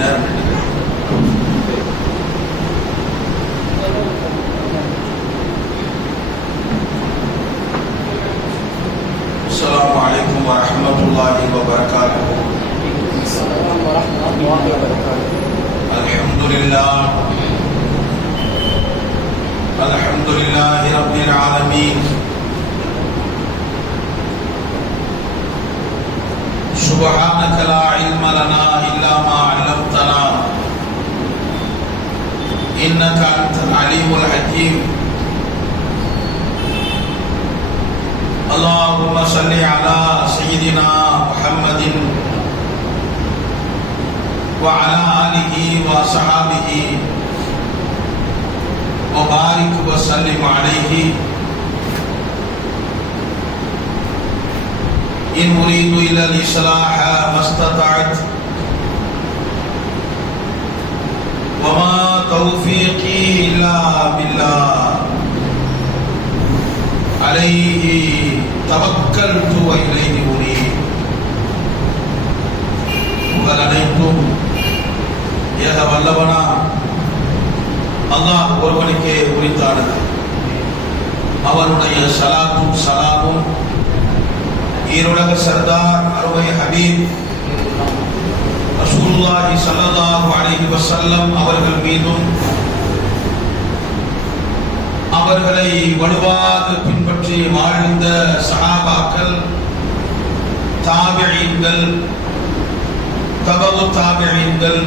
நேரம். அஸ்ஸலாமு அலைக்கும் வரஹ்மத்துல்லாஹி வபரகாத்துஹு. அல்ஹம்துலில்லாஹ் அல்ஹம்துலில்லாஹி ரப்பில் ஆலமீன். சுப்ஹானக லா இல்ம லனா இல்லா மா அல்லம்தனா இன்னக அன்தல் அலீமுல் ஹகீம். اللهم صل على سيدنا محمد وعلى آله وصحبه وبارك وسلم عليه. إن أريد إلا الإصلاح ما استطعت وما توفيقي إلا بالله عليه தவக்கல்து இலைஹி உனீப். உங்கள் அனைத்தும் ஏக வல்லவனா அல்லாஹ் ஒருவனுக்கே உரித்தானது. அவனுடைய ஸலாத்தும் ஸலாமும் ஈருலக சர்தார் அருமை ஹபீப் ரசூலுல்லாஹி ஸல்லல்லாஹு அலைஹி வஸல்லம் அவர்கள் மீதும் அவர்களை வலுவாக பின்பற்றி வாழ்ந்த சஹாபாக்கள், தாபிஈன்கள், தபவு தாபிஈன்கள்,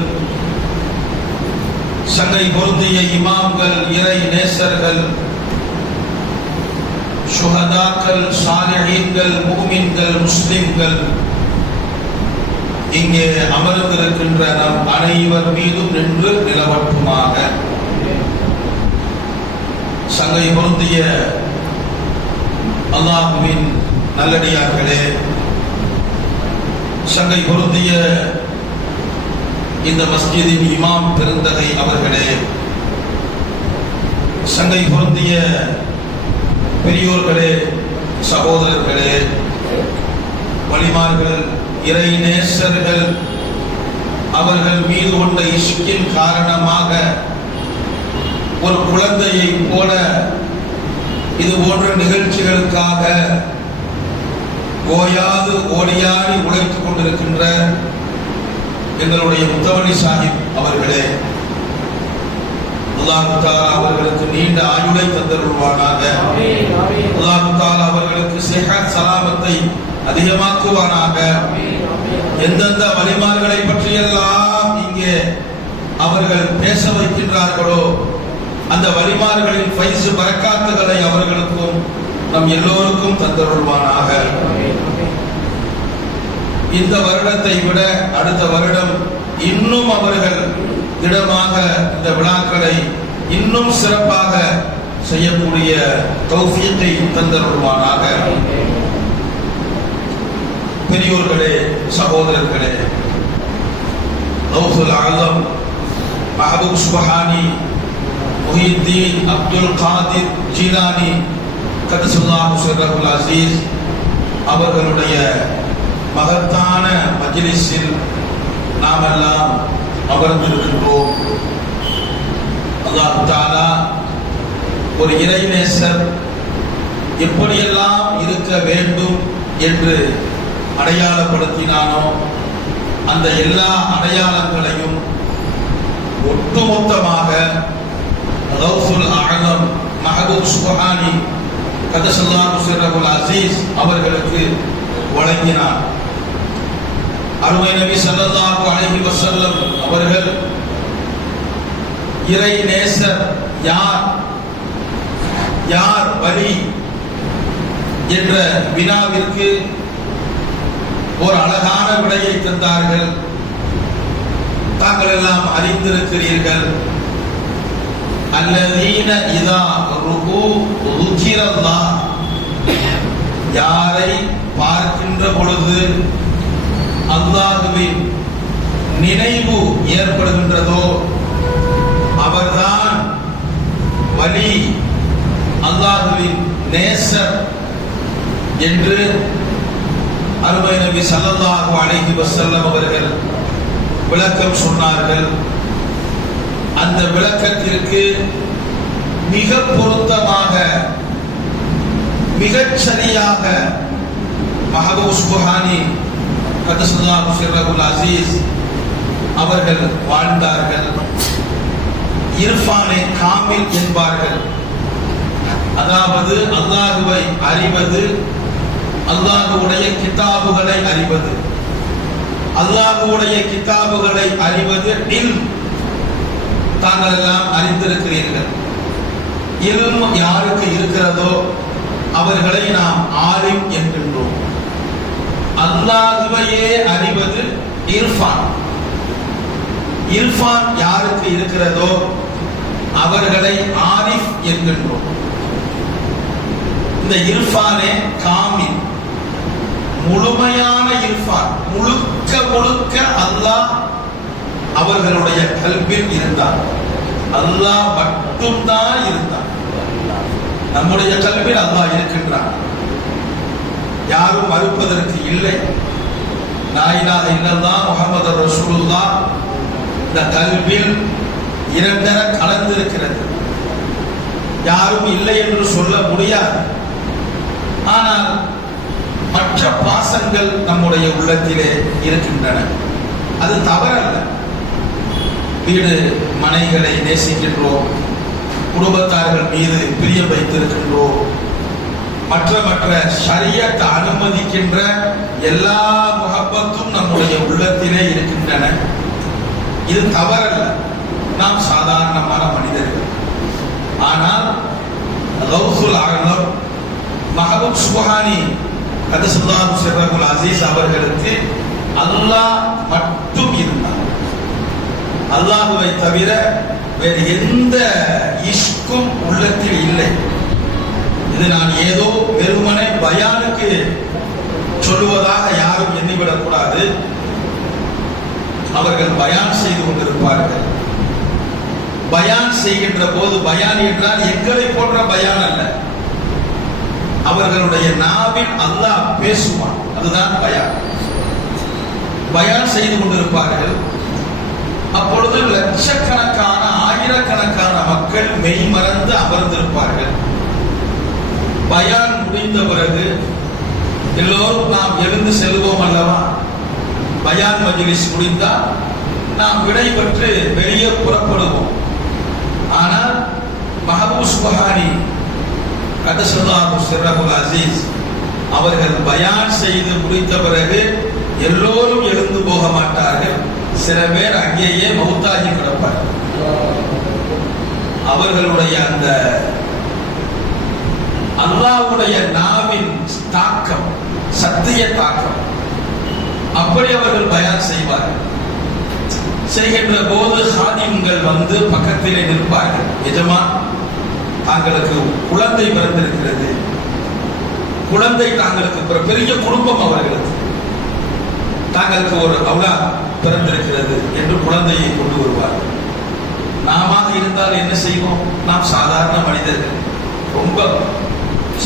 சங்கை பொருந்திய இமாம்கள், இறை நேசர்கள், சுஹதாக்கள், சாலிஹீன்கள், முஃமின்கள், முஸ்லிம்கள் இங்கே அமர்ந்திருக்கின்ற நம் அனைவர் மீதும் நின்று நிலவட்டுமாக. சங்கை பொருந்திய அல்லாஹ்வின் நல்லடியார்களே, சங்கை பொருந்திய இந்த மஸ்ஜிதின் இமாம் பெருந்தகை அவர்களே, சங்கை பொருந்திய பெரியோர்களே, சகோதரர்களே, வலிமார்கள், இறை நேசர்கள், அவர்கள் மீது கொண்ட இஷ்கின் காரணமாக ஒரு குழந்தையை போல இது போன்ற நிகழ்ச்சிகளுக்காக ஓயாது ஓடியாடி உழைத்துக் கொண்டிருக்கின்ற எங்களுடைய முத்தவலி சாஹிப் அவர்களே, அல்லாஹ் தஆலா அவர்களுக்கு நீண்ட ஆயுளை தந்தருள்வானாக. அல்லாஹ் தஆலா அவர்களுக்கு சிஹத் சலாமத்தை அதிகமாக்குவானாக. எந்தெந்த வலிமார்களை பற்றியெல்லாம் இங்கே அவர்கள் பேச வைக்கின்றார்களோ அந்த வலிமார்களின் ஃபைஸ் பரக்காத்துகளை அவர்களுக்கும் நம் எல்லோருக்கும் தந்தருள்வானாக. இந்த வருடத்தை விட அடுத்த வருடம் இன்னும் அவர்கள் திடமாக இந்த விழாக்களை இன்னும் சிறப்பாக செய்யக்கூடிய தௌஃபீக்கை தந்தருள்வானாக. பெரியோர்களே, சகோதரர்களே, கௌசுல் ஆலம் மஹபூப் சுப்ஹானி முஹித்தீன் அப்துல் காதிர் ஜீலானி கதஸல்லாஹு சிர்ரஹுல் அஸீஸ் அவர்களுடைய மகத்தான மஜ்லிஸில் நாமெல்லாம் அமர்ந்திருக்கின்றோம். அல்லாஹ் தஆலா ஒரு இறைநேசர் எப்படியெல்லாம் இருக்க வேண்டும் என்று அடையாளப்படுத்தினானோ அந்த எல்லா அடையாளங்களையும் ஒட்டுமொத்தமாக கௌசுல் ஆலம் மஹபூப் சுப்ஹானி கதஸல்லாஹு சிர்ரஹுல் அஸீஸ் அவர்களுக்கு வழங்கினார். அருமை நபி ஸல்லல்லாஹு அலைஹி வஸல்லம் அவர்கள் இறை நேசர் யார், யார் வலி என்ற வினாவிற்கு ஒரு அழகான விடையை தந்தார்கள். தாங்கள் எல்லாம் அறிந்திருக்கிறீர்கள். அல்லதீன இதா ருகு ருஜிரல்லாஹ், யாரை பார்க்கின்ற பொழுது அல்லாஹ்வின் நினைவு ஏற்படுகின்றதோ அவர்தான் வலி, அல்லாஹ்வின் நேசர் என்று அருமை நபி ஸல்லல்லாஹு அலைஹி வஸல்லம் அவர்கள் விளக்கம் சொன்னார்கள். அந்த விளக்கத்திற்கு மிக பொருத்தமாக மிகச் சரியாக மஹபூப் சுப்ஹானி கதஸல்லாஹு சிர்ரஹுல் அஸீஸ் அவர்கள் வாழ்ந்தார்கள். இர்ஃபானே காமில் என்பார்கள். அதாவது அல்லாஹுவை அறிவது, அல்லாஹுடைய கிதாபுகளை அறிவது. அல்லாஹுடைய கிதாபுகளை அறிவது இல்ம். தாங்கள் எல்லாம் அறிந்திருக்கிறீர்கள். இல்ம் யாருக்கு இருக்கிறதோ அவர்களை நாம் ஆலிம் என்கின்றோம். அல்லாஹுவையே அறிவது இர்ஃபான். இர்ஃபான் யாருக்கு இருக்கிறதோ அவர்களை ஆரிஃப் என்கின்றோம். இந்த இர்ஃபானே காமில், முழுமையான இர்ஃபான். முழுக்க முழுக்க அல்லாஹ் அவர்களுடைய கல்பில் இருந்தார். அல்லாஹ் மட்டும்தான் இருந்தார். நம்முடைய கல்வியில் அல்லாஹ் இருக்கின்றான். யாரும் மறுப்பதற்கு இல்லை. லா இலாஹ இல்லல்லாஹ் முஹம்மதுர் ரசூலுல்லாஹ் இந்த கல்வியில் இரண்டர கலந்திருக்கிறது. யாரும் இல்லை என்று சொல்ல முடியாது. ஆனால் மற்ற பாசங்கள் நம்முடைய உள்ளத்திலே இருக்கின்றன. அது தவறல்ல. வீடு மனைகளை நேசிக்கின்றோம், குடும்பத்தார்கள் மீது பிரியம் வைத்திருக்கின்றோம், மற்ற ஷரியத் அனுமதிக்கின்ற எல்லா முஹப்பத்தும் நம்முடைய உள்ளத்திலே இருக்கின்றன. இது தவறல்ல. நாம் சாதாரணமான மனிதர்கள். ஆனால் கௌசுல் ஆலம் மஹபூப் சுப்ஹானி கதஸல்லாஹு சிர்ரஹுல் அஸீஸ் அவர்களுக்கு அல்லாஹ் மட்டும் இருந்தார். அல்லாஹுவை தவிர வேறு எந்த இஷ்கும் உள்ளத்தில் இல்லை. இது நான் ஏதோ வெறுமனே பயானுக்கு சொல்லுவதாக யாரும் எண்ணிவிடக் கூடாது. அவர்கள் பயான் செய்து கொண்டிருப்பார்கள். பயான் செய்கின்ற போது, பயான் என்றால் எங்களை போன்ற பயான் அல்ல, அவர்களுடைய நாவில் அல்லாஹ் பேசுவான், அதுதான் பயான். பயான் செய்து கொண்டிருப்பார்கள். அப்பொழுது லட்சக்கணக்கான ஆயிரக்கணக்கான மக்கள் மெய்மறந்து அமர்ந்திருப்பார்கள். பயான் முடிந்த பிறகு எல்லோரும் நாம் எழுந்து செல்வோம் அல்லவா? பயான் மஜ்லிஸ் முடிந்தால் நாம் விடை பெற்று வெளியே புறப்படுவோம். ஆனால் மஹபூப் சுப்ஹானி கதஸல்லாஹு சிர்ரஹுல் அஸீஸ் அவர்கள் பயான் செய்து முடித்த பிறகு எல்லோரும் எழுந்து போக மாட்டார்கள். சில பேர் அங்கேயே மௌத்தாகி கிடப்பார்கள். அவர்களுடைய அந்த அல்லாஹ்வுடைய நாவின் தாக்கம், சத்திய தாக்கம், அப்படி அவர்கள் பயான் செய்வார்கள். செய்கின்ற போது ஹாதிம்கள் வந்து பக்கத்திலே நிற்பார்கள். எஜமான், தாங்களுக்கு குழந்தை பிறந்திருக்கிறது, குழந்தை தாங்களுக்கு பெரிய குடும்பம், அவர்களுக்கு தாங்களுக்கு ஒரு அவுலாத் பிறந்திருக்கிறது என்று குழந்தையை கொண்டு வருவார்கள். நாம இருந்தால் என்ன செய்வோம்? நாம் சாதாரண மனிதர்கள், ரொம்ப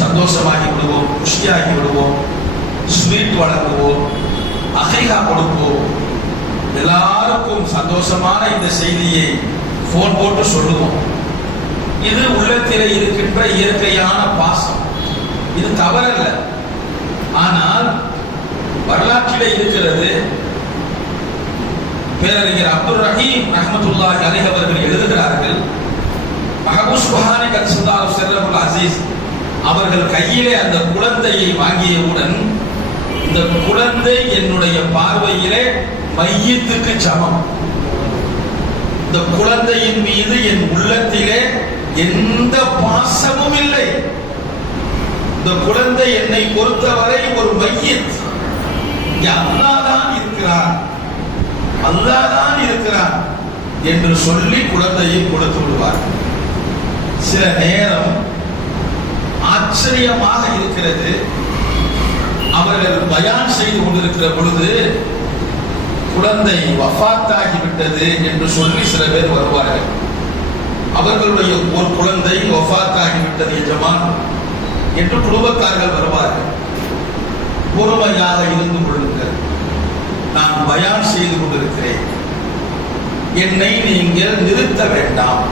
சந்தோஷமாகி விடுவோம், குஷியாகி விடுவோம், ஸ்வீட் வழங்குவோம், அகைகா கொடுப்போம், எல்லாருக்கும் சந்தோஷமான இந்த செய்தியை போன் போட்டு சொல்லுவோம். இது உள்ளத்திலே இருக்கின்ற இயற்கையான பாசம். இது தவறல்ல. ஆனால் வரலாற்றிலே இருக்கிறது. பேரறிஞர் அப்துல் ரஹீம் ரஹ்மத்துல்லாஹி அலைஹி அவர்கள் எழுதுகிறார்கள், மஹபூப் சுப்ஹானி கதஸல்லாஹு சிர்ரஹுல் அஸீஸ் அவர்கள் கையிலே அந்த குழந்தையை வாங்கியவுடன், இந்த குழந்தை என்னுடைய பார்வையிலே மையத்துக்கு சமம். இந்த குழந்தையின் மீது என் உள்ளத்திலே எந்த பாசமும் இல்லை. இந்த குழந்தை என்னை பொறுத்தவரை ஒரு மையத். அல்லாஹ் தான் இருக்கிறான், அல்லாஹ் தான் இருக்கிறான் என்று சொல்லி குழந்தையை கொடுத்து விடுவார். சில நேரம் ஆச்சரியமாக இருக்கிறது. அவர்கள் பயான் செய்து கொண்டிருக்கிற பொழுது குழந்தை வஃபாத்தாகிவிட்டது என்று சொல்லி சில பேர் வருவார்கள். அவர்களுடைய ஒரு குழந்தை வஃபாத்தாகிவிட்டது எஜமான் என்று குடும்பத்தார்கள் வருவார்கள். பொறுமையாக இருந்து கொள்ளுங்கள், நான் பயான் செய்து கொண்டிருக்கிறேன், என்னை நீங்கள் நிறுத்த வேண்டாம்.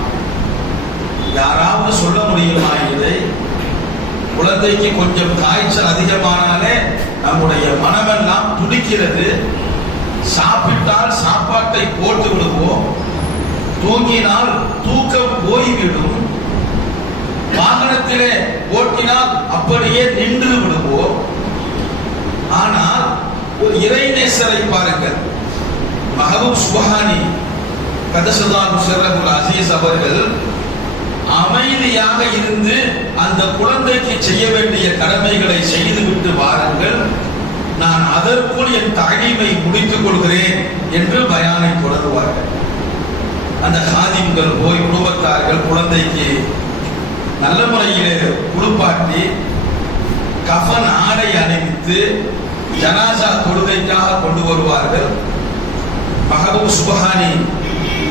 யாராவது சொல்ல முடியுமா இதை? குழந்தைக்கு கொஞ்சம் காய்ச்சல் அதிகமானாலே நம்முடைய மனமெல்லாம் துடிக்கிறது. சாப்பிட்டால் சாப்பாட்டை போட்டு விடுவோம், தூங்கினால் தூக்கம் போய்விடும், வாகனத்திலே ஓட்டினால் அப்படியே நின்று விடுவோம். ஆனால் ஒரு இறைநேசரை பாருங்கள், மஹபூப் சுப்ஹானி கதஸல்லாஹு சிர்ரஹுல் அஸீஸ் அவர்கள் அமைதியாக இருந்து அந்த குழந்தைக்கு செய்ய வேண்டிய கடமைகளை செய்துவிட்டு வாருங்கள், நான் அதற்குள் என் தகீமை முடித்துக் கொள்கிறேன் என்று பயானை தொடருவார்கள். அந்த ஹாதிம்கள் போய் குடும்பத்தார்கள் குழந்தைக்கு நல்ல முறையிலே குளிப்பாட்டி கஃன் ஆடை அணிவித்து ஜனாசா தொழுகைக்காக கொண்டு வருவார்கள். மஹபூப் சுப்ஹானி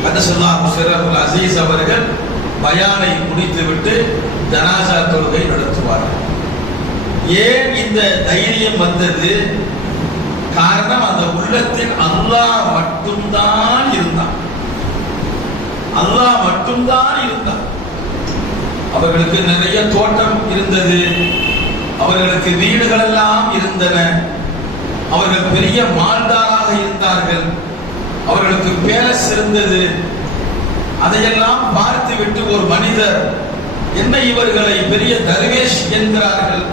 கதஸல்லாஹு சிர்ரஹுல் அஸீஸ் அவர்கள் பயானை முடித்துவிட்டு ஜனாசா தொழுகை நடத்துவார்கள். ஏன் இந்த தைரியம் வந்தது? காரணம், அந்த உள்ளத்தில் அல்லாஹ் மட்டும்தான் இருந்தான். அல்லாஹ் மட்டும்தான் இருந்தான். அவர்களுக்கு நிறைய தோட்டம் இருந்தது, அவர்களுக்கு வீடுகள் எல்லாம் இருந்தன, அவர்கள் பெரிய மால்தாராக இருந்தார்கள், அவர்களுக்கு பேலஸ் இருந்தது. அதையெல்லாம் பார்த்துவிட்டு ஒரு மனிதர், என்ன இவர்களை பெரிய தர்வேஷ் என்கிறார்கள்,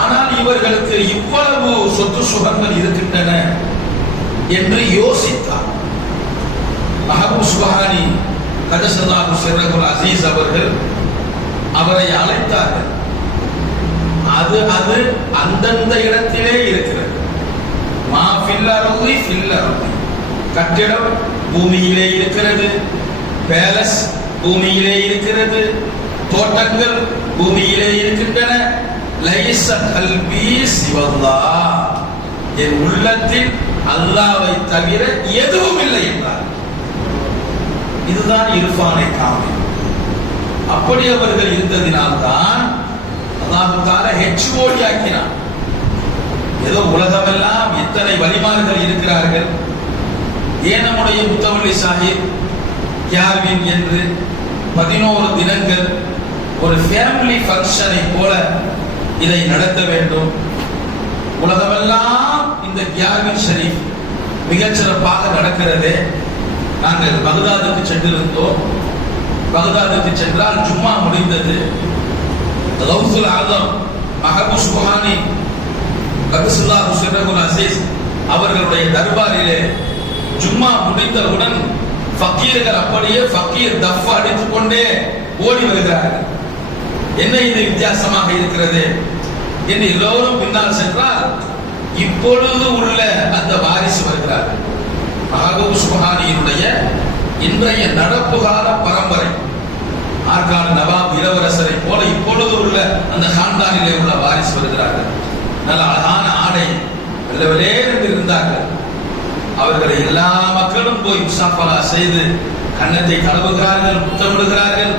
ஆனால் இவர்களுக்கு இவ்வளவு சொத்து சுகங்கள் இருக்கின்றன என்று யோசித்தார். மஹபூப் சுப்ஹானி கதஸல்லாஹு சிர்ரஹுல் அஸீஸ் அவர்கள் அவரை அழைத்தார்கள். அது அந்தந்த இடத்திலே இருக்கிறது. மா ஃபில் அர்தி ஃபில் அர்தி, கட்டிடம் பூமியிலே இருக்கிறது, பேலஸ் பூமியிலே இருக்கிறது, தோட்டங்கள் பூமியிலே இருக்கின்றன. லைஸ கல்பி சிவல்லாஹ், என் உள்ளத்தில் அல்லாஹ்வை தவிர எதுவும் இல்லை என்றார். இதுதான் இர்ஃபானை காமி. அப்படி அவர்கள் இருந்ததினால்தான் அல்லாஹ் தஆலா ஹெச்ஓடி ஆக்கினான். ஏதோ உலகமெல்லாம் இத்தனை வலிமார்கள் இருக்கிறார்கள், ஏன் நம்முடைய முத்தவல்லி சாஹிப் யார்வின் என்று 11 தினங்கள் ஒரு ஃபேமிலி ஃபங்க்ஷனை போல இதை நடத்த வேண்டும்? உலகமெல்லாம் இந்த கியார்வின் ஷரீஃப் மிகச்சிறப்பாக நடக்கிறது. நாங்கள் பகதாதுக்கு சென்றிருந்தோம். பகதாதுக்கு சென்றால் ஜும்மா முடிந்தது. கௌசுல் ஆலம் மஹபூப் சுப்ஹானி கதஸல்லாஹு சிர்ரஹுல் அஸீஸ் அவர்களுடைய தர்பாரிலே ஜும்மா முடிந்தவுடன் ஃபக்கீர்கள் அப்படியே ஃபக்கீர் தஃப் அடித்துக் கொண்டே ஓடி வருகிறார்கள். என்ன இது வித்தியாசமாக இருக்கிறது என்று எல்லோரும் பின்னால் சென்றால், இப்பொழுது உள்ள அந்த வாரிசு வருகிறார். மஹபூப் சுப்ஹானியினுடைய இன்றைய நடப்பு கால பரம்பரை, ஆற்காடு நவாப் இளவரசரை போல இப்பொழுது உள்ள அந்த காண்டானிலே உள்ள வாரிசு வருகிறார்கள். நல்ல அழகான ஆடை வெள்ளவெளே இருந்தார்கள். அவர்களை எல்லா மக்களும் போய் முசாஃபா செய்து கன்னத்தை தடவுகிறார்கள், முத்தமிடுகிறார்கள்.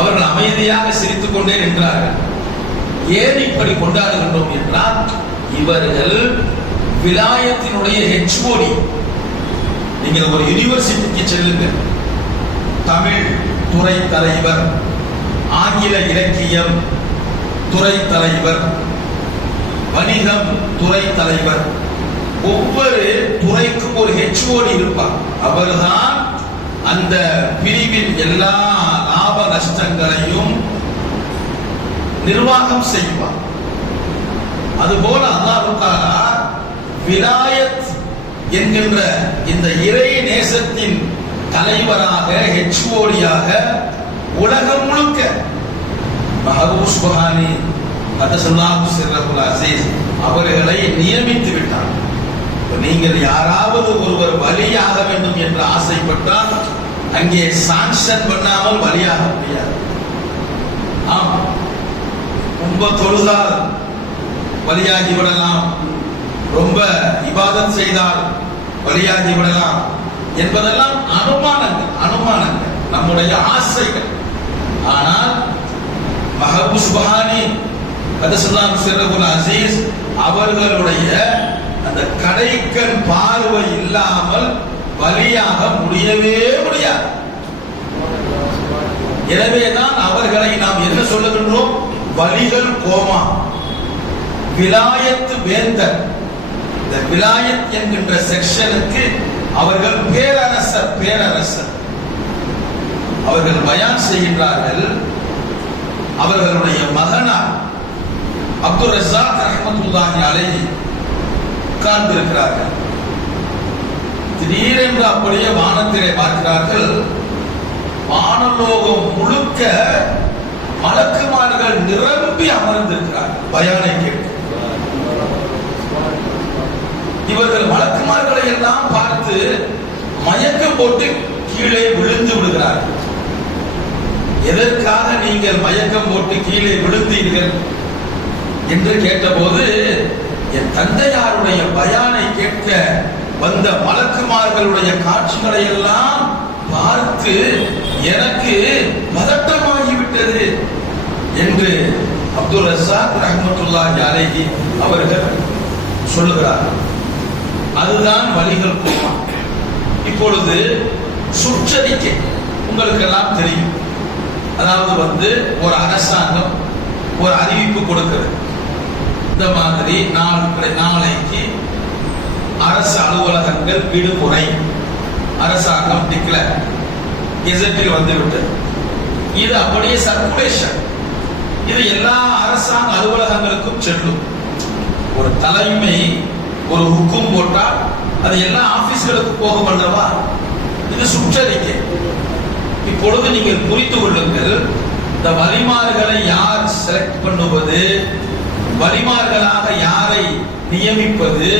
அவர்கள் அமைதியாக சிரித்துக் கொண்டே நின்றார்கள். ஏன் இப்படி கொண்டாடுகின்றோம் என்றால், இவர்கள் விலாயத்தினுடைய ஹெச்ஓடி. நீங்கள் ஒரு யூனிவர்சிட்டிக்கு செல்லுங்கள், தமிழ் துறை தலைவர், ஆங்கில இலக்கியம் துறை தலைவர், வணிகம் துறை தலைவர், ஒவ்வொரு துறைக்கும் ஒரு ஹெச்ஓடி இருப்பார். அவர்தான் அந்த பிரிவின் எல்லா லாப நஷ்டங்களையும் நிர்வாகம் செய்வார். அதுபோல அல்லாஹ் தஆலா விலாயத் என்கின்ற இந்த இறை நேசத்தின் தலைவராக, ஹெச்ஓடியாக உலகம் முழுக்க மஹபூப் சுப்ஹானி கதஸல்லாஹு சிர்ரஹுல் அஸீஸ் அவர்களை நியமித்து விட்டார். நீங்கள் யாராவது ஒருவர் வலியாக வேண்டும் என்று ஆசைப்பட்டால் அங்கே சாங்ஷன் பண்ணாமல் வலியாக முடியாது. ஆம், ரொம்ப தொழுதால் வலியாகி விடலாம், ரொம்ப இபாதத் செய்தால் வலியாகி விடலாம் என்பதெல்லாம் அனுமானங்கள், நம்முடைய ஆசைகள். ஆனால் மஹபூப் சுப்ஹானி கதஸல்லாஹு சிர்ரஹுல் அஸீஸ் அவர்களுடைய அந்த கடைக்கண் பார்வை இல்லாமல் வலியாக முடியவே முடியாது. எனவேதான் அவர்களை நாம் என்ன சொல்லுகின்றோம்? வலிகள் கோமா, விலாயத்து வேந்தர். இந்த விலாயத் என்கின்ற செக்ஷனுக்கு அவர்கள் பேரரசர். பேரரசர் அவர்கள் பயான் செய்கின்றார்கள். அவர்களுடைய மகனார் அப்துல் ரஸாக் ரஹ்மத்துல்லாஹி அலைஹி உட்கார்ந்திருக்கிறார்கள். திடீரென்று அப்படியே வானத்திலே பார்க்கிறார்கள். வானலோகம் முழுக்க மலக்குமார்கள் நிரம்பி அமர்ந்திருக்கிறார்கள் பயானை கேட்டு. இவர்கள் மலக்குமார்களை எல்லாம் பார்த்து மயக்கம் போட்டு கீழே விழுந்து விடுகிறார்கள். எதற்காக நீங்கள் மயக்கம் போட்டு கீழே விழுந்தீர்கள் என்று கேட்டபோது, என் தந்தையாருடைய பயானை கேட்க வந்த மலக்குமார்களுடைய காட்சிகளை எல்லாம் பார்த்து எனக்கு பதட்டமாகிவிட்டது என்று அப்துல் ரஸாக் ரஹ்மத்துல்லாஹி அலைஹி அவர்கள் சொல்லுகிறார்கள். அதுதான் வலிகள் கோமா. இப்பொழுது சுற்றறிக்கை உங்களுக்கு எல்லாம் தெரியும். அதாவது ஒரு அரசாங்கம் ஒரு அறிவிப்பு கொடுக்கிறது. இந்த மாதிரி நாளைக்கு அரசு அலுவலகங்கள் விடுமுறை அரசாங்கம் டிக்ளேர் கெசட்டில் வந்துவிட்டது. இது அப்படியே சர்க்குலேஷன். இது எல்லா அரசாங்க அலுவலகங்களுக்கும் செல்லும். ஒரு தலைமை ஒரு ஹுக்கும் போட்டால் அது எல்லா ஆபீஸ்களுக்கு போகும் அல்லவா? இது சுற்றறிக்கை. இப்பொழுது நீங்கள் புரிந்து கொள்ளுங்கள், இந்த வலிமார்களை யார் செலக்ட் பண்ணுவது, வலிமார்களாக யாரை நியமிப்பது,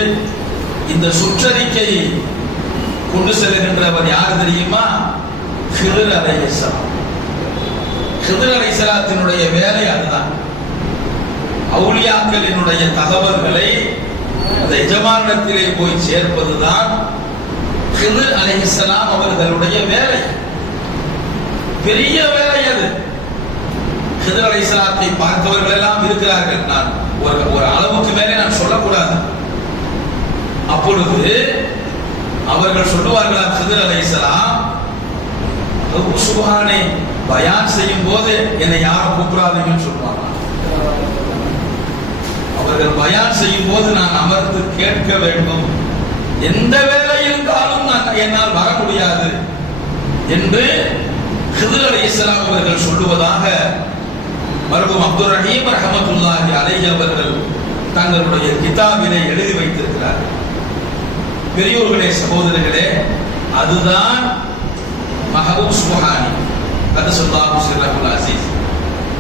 இந்த சுற்றறிக்கை கொண்டு செல்கின்றவர் யார் தெரியுமா? ஹிதர் அலைஹிஸ்ஸலாம். ஹிதர் அலைஹிஸ்ஸலாத்தினுடைய வேலை அதுதான். அவுலியாக்களினுடைய தகவல்களை அந்த எஜமானத்திலே போய் சேர்ப்பதுதான் ஹிதர் அலைஹிஸ்ஸலாம் அவர்களுடைய வேலை. பெரிய வேலை அது. ஹிதர் அலைஹிஸ்ஸலாத்தை பார்த்தவர்கள் எல்லாம் இருக்கிறார்கள். நான் ஒரு அளவுக்கு மேலே நான் சொல்லக்கூடாது. அப்பொழுது அவர்கள் சொல்லுவார்களா, ஹிதர் அலைஹிஸ்ஸலாம் சுப்ஹானே பயான் செய்யும் போது என்னை யாரும் கூப்பிடாதீங்கன்னு சொல்லுவாங்க. அவர்கள் பயான் செய்யும் போது நான் அமர்ந்து கேட்க வேண்டும். எந்த வேலை இருந்தாலும் என்னால் வர முடியாது என்று ஹிதர் அலைஹிஸ்ஸலாம் அவர்கள் சொல்லுவதாக மர்ஹூம் அப்துல் ரஹீம் ரஹ்மத்துல்லாஹி அலைஹி அவர்கள் தங்களுடைய கிதாபிலே எழுதி வைத்திருக்கிறார்கள். பெரியோர்களே, சகோதரர்களே, அதுதான் மஹபூப் சுப்ஹானி கதஸல்லாஹு சிர்ரஹுல் அஸீஸ்.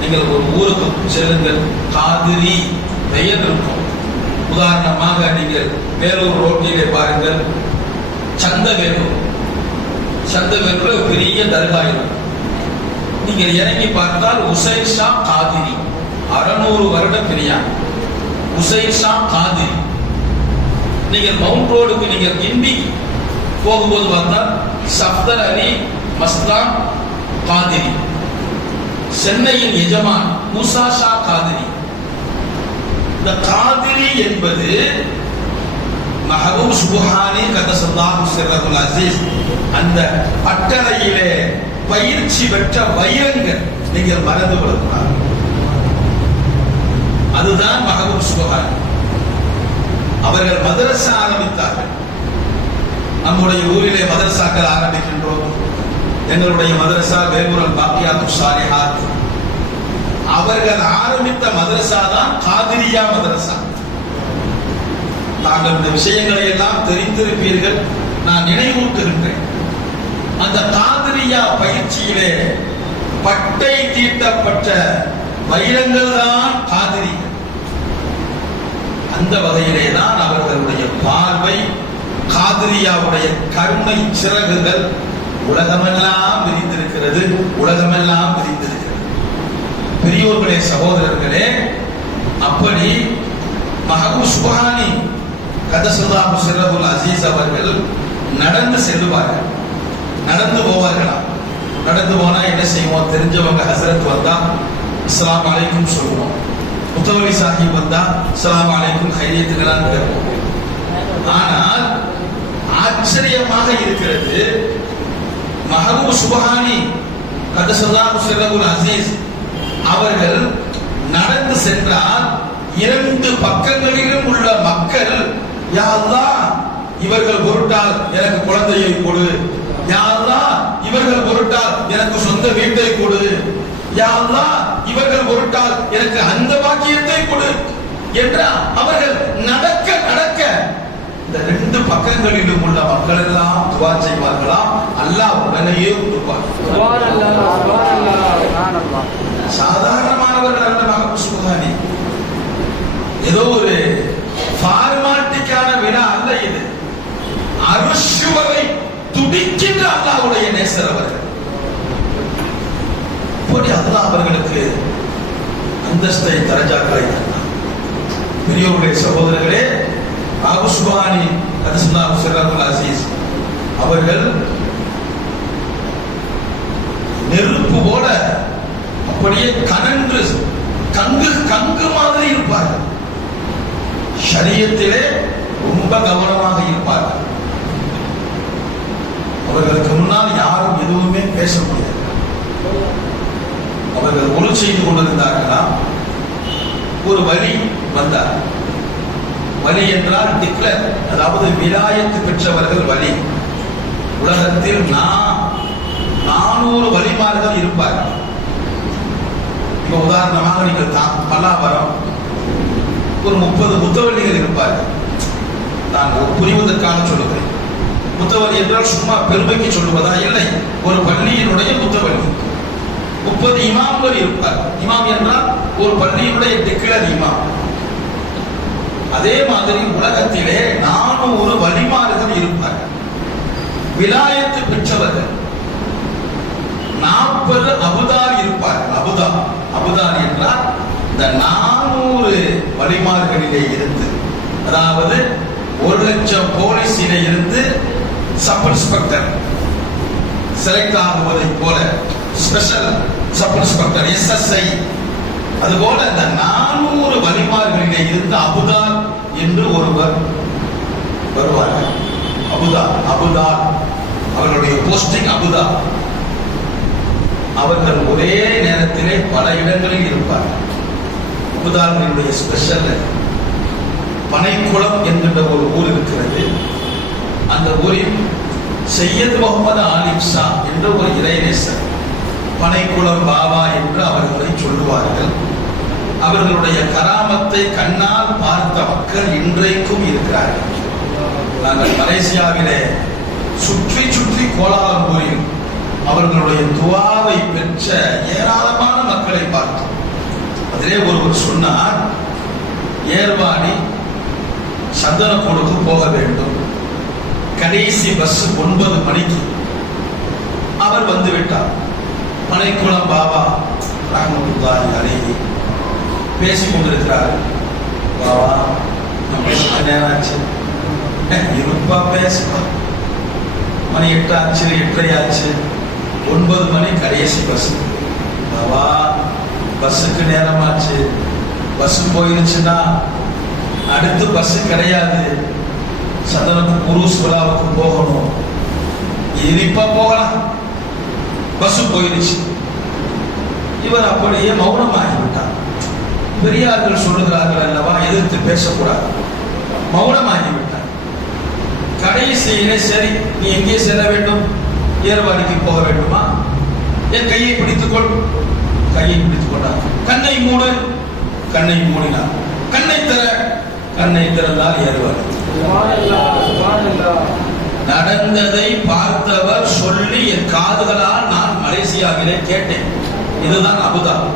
நீங்கள் ஒரு ஊருக்கு செல்லுங்கள், காதிரி பெயர் இருக்கும். உதாரணமாக நீங்கள் வேலூர் ரோட்டிலே பாருங்கள், சந்தவேலூர். சந்தவேலூர் பெரிய தர்கா இருக்கும். நீங்கள் இறங்கி பார்த்தால் உசைன் ஷா காதிரி, 600 வருட பெரியார் உசைன் ஷா காதிரி. நீங்கள் மவுண்ட் ரோடுக்கு நீங்கள் கிண்டி போகும்போது பார்த்தால் சஃப்தர் அலி மஸ்தான் காதிரி. சென்னையின் எஜமான் மூசா ஷா காதிரி. இந்த காதிரி என்பது மஹபூப் சுப்ஹானி கதஸல்லாஹு சிர்ரஹுல் அஸீஸ் அந்த பட்டறையிலே பயிற்சி பெற்ற வைரங்கள். நீங்கள் மறந்து கொள்ளக்கூடாது. அதுதான் மஹபூப் சுப்ஹானி. அவர்கள் மதரசா ஆரம்பித்தார்கள். நம்முடைய ஊரிலே மதரசாக்கள் ஆரம்பிக்கின்றோம். எங்களுடைய மதரசா வேலூர் பாக்கியாத்து சாலிஹாத். அவர்கள் ஆரம்பித்த மதரசா தான் காதிரியா மதரசா. தாங்கள் இந்த விஷயங்களை எல்லாம் தெரிந்திருப்பீர்கள். நான் நினைவூட்டுகின்றேன். அந்த காதிரியா பயிற்சியிலே பட்டை தீட்டப்பட்ட வைரங்கள் தான் காதிரி. அந்த வகையிலே தான் அவர்களுடைய பார்வை, காதிரியாவுடைய கருணை சிறகுகள் உலகமெல்லாம் விரிந்திருக்கிறது. உலகமெல்லாம் விரிந்திருக்கிறது. பெரியோர்களே, சகோதரர்களே, அப்படி மஹபூப் சுப்ஹானி கதஸல்லாஹு சிர்ரஹுல் அஸீஸ் அவர்கள் நடந்து செல்லுவார்கள். நடந்து போவார்களா? நடந்து போனா என்ன செய்வோம்? தெரிஞ்சவங்க ஹஸரத் வந்தா அஸ்ஸலாமு அலைக்கும் சொல்லுவோம். முத்தவலி சாஹிப் வந்தா அஸ்ஸலாமு அலைக்கும் கைரியத்துகளான்னு கேட்போம். ஆனால் ஆச்சரியமாக இருக்கிறது. மஹபூப் சுப்ஹானி கதஸல்லாஹு சிர்ரஹுல் அஸீஸ் அவர்கள் நடந்து சென்றால் இரண்டு பக்கங்களிலும் உள்ள மக்கள், யா அல்லாஹ் இவர்கள் பொருட்டால் எனக்கு குழந்தையை கொடு, யா அல்லாஹ் இவர்கள் பொருட்டால் எனக்கு சொந்த வீட்டை கொடு, யா அல்லாஹ் இவர்கள் பொருட்டால் எனக்கு அந்த பாக்கியத்தை கொடு என்று அவர்கள் நடக்க நடக்க இந்த ரெண்டு பக்கங்களிலும் உள்ள மக்கள் எல்லாம் துவா செய்வார்களாம். அல்லாஹ் உடனேயே கொடுப்பார். சாதாரணமானவர்கள் அல்ல மஹபூப் சுப்ஹானி. ஏதோ ஒரு ஃபார்மாலிட்டிக்கான வினா அல்ல இது. அர்ஷ் வரை துடிக்கின்ற அல்லாஹ்வுடைய நேசர் அவர்கள். அப்படி அல்லாஹ் அவர்களுக்கு அந்தஸ்தை தரஜாக்களை தந்தார். பெரியவர்களே, சகோதரர்களே, மஹபூப் சுப்ஹானி கதஸல்லாஹு சிர்ரஹுல் அஸீஸ் அவர்கள் நெருப்பு போல அப்படியே கனன்று கங்கு மாதிரி இருப்பார்கள். ஷரியத்திலே ரொம்ப கவனமாக இருப்பார்கள். அவர்களுக்கு முன்னால் யாரும் எதுவுமே பேச முடியாது. அவர்கள் ஒளி செய்து கொண்டிருந்தார்களா, ஒரு வலி வந்தார். வலி என்றால் டிக்ளர், அதாவது விலாயத்து பெற்றவர்கள் வலி. உலகத்தில் 400 வலிமார்கள் இருப்பார்கள். இப்ப உதாரணமாக நீங்கள் பல்லாவரம் ஒரு 30 முத்தவல்லிகள் இருப்பார்கள். நான் புரிவதற்காக சொல்லுகிறேன். முத்தவல்லி என்றால் சும்மா பெருமைக்கு சொல்லுவதா இல்லை, ஒரு பள்ளியினுடைய முத்தவல்லி. 30 இமாம்கள் இருப்பார். இமாம் என்றால் ஒரு பள்ளியினுடைய டிக்ளர் இமாம். அதே மாதிரி உலகத்திலே 400 வலிமார்கள் இருப்பார்கள். விலாயத்து பெற்றவர்கள் 40 அபுதார் இருப்பார்கள். அபுதார் என்றால் இந்த 400 வலிமார்களிலே இருந்து, அதாவது 1,00,000 போலீஸிலே இருந்து சப் இன்ஸ்பெக்டர் செலக்ட் ஆகுவதை போல ஸ்பெஷல் சப் இன்ஸ்பெக்டர் SSI, அதுபோல இந்த 400 வலிமார்களிலே இருந்து அபுதார் என்று ஒருவர் வருவார்கள். அபுதார் அவர்களுடைய போஸ்டிங் அபுதார். அவர்கள் ஒரே நேரத்திலே பல இடங்களில் இருப்பார்கள். அபுதார்களுடைய ஸ்பெஷல் பனைக்குளம் என்கின்ற ஒரு ஊர் இருக்கிறது. அந்த ஊரில் சையத் முகமது ஆலிம் ஷா என்ற ஒரு இறைநேசர், பனைக்குளம் பாபா என்று அவர்களை சொல்லுவார்கள். அவர்களுடைய கராமத்தை கண்ணால் பார்த்த மக்கள் இன்றைக்கும் இருக்கிறார்கள். நாங்கள் மலேசியாவிலே சுற்றி கோலாலம்பூரில் அவர்களுடைய துவாவை பெற்ற ஏராளமான மக்களை பார்த்தோம். அதிலே ஒருவர் சொன்னார், ஏர்வாடி சந்தனக்கூடுக்கு போக வேண்டும், கடைசி பஸ் 9 மணிக்கு. அவர் வந்து விட்டார். பனைக்குளம் பாபா ரஹ்மத்துல்லாஹி அலைஹி பேசிக் கொண்டிருக்கிறார். பாபா நம்ம நேரம் ஆச்சு, இருப்பா பேசுப்பா, மணி 8 ஆச்சு, 8:30 ஆச்சு, 9 மணி கடைசி பஸ். பாபா பஸ்ஸுக்கு நேரமாச்சு, பஸ் போயிருச்சுன்னா அடுத்து பஸ் கிடையாது, சந்தனக்கு குரூஸ் விழாவுக்கு போகணும், இப்ப போகலாம், பஸ் போயிருச்சு. இவர் அப்படியே மௌனமாகிவிட்டார். பெரியார்கள் சொல்லுகிறார்கள் அல்லவா, எதிர்த்து பேசக்கூடாது. மௌனமாகிவிட்டார். கடைசியிலே சரி, நீ எங்கே செல்ல வேண்டும், ஏர்வாடிக்கு போக வேண்டுமா, என் கையை பிடித்துக்கொள். கையை பிடித்துக் கொண்டார். கண்ணை மூடு, கண்ணை மூடினார். கண்ணை திறந்தால் ஏர்வாடி. நடந்ததை பார்த்தவர் சொல்லி என் காதுகளால் நான் மலேசியாவிலே கேட்டேன். இதுதான் அபுதார்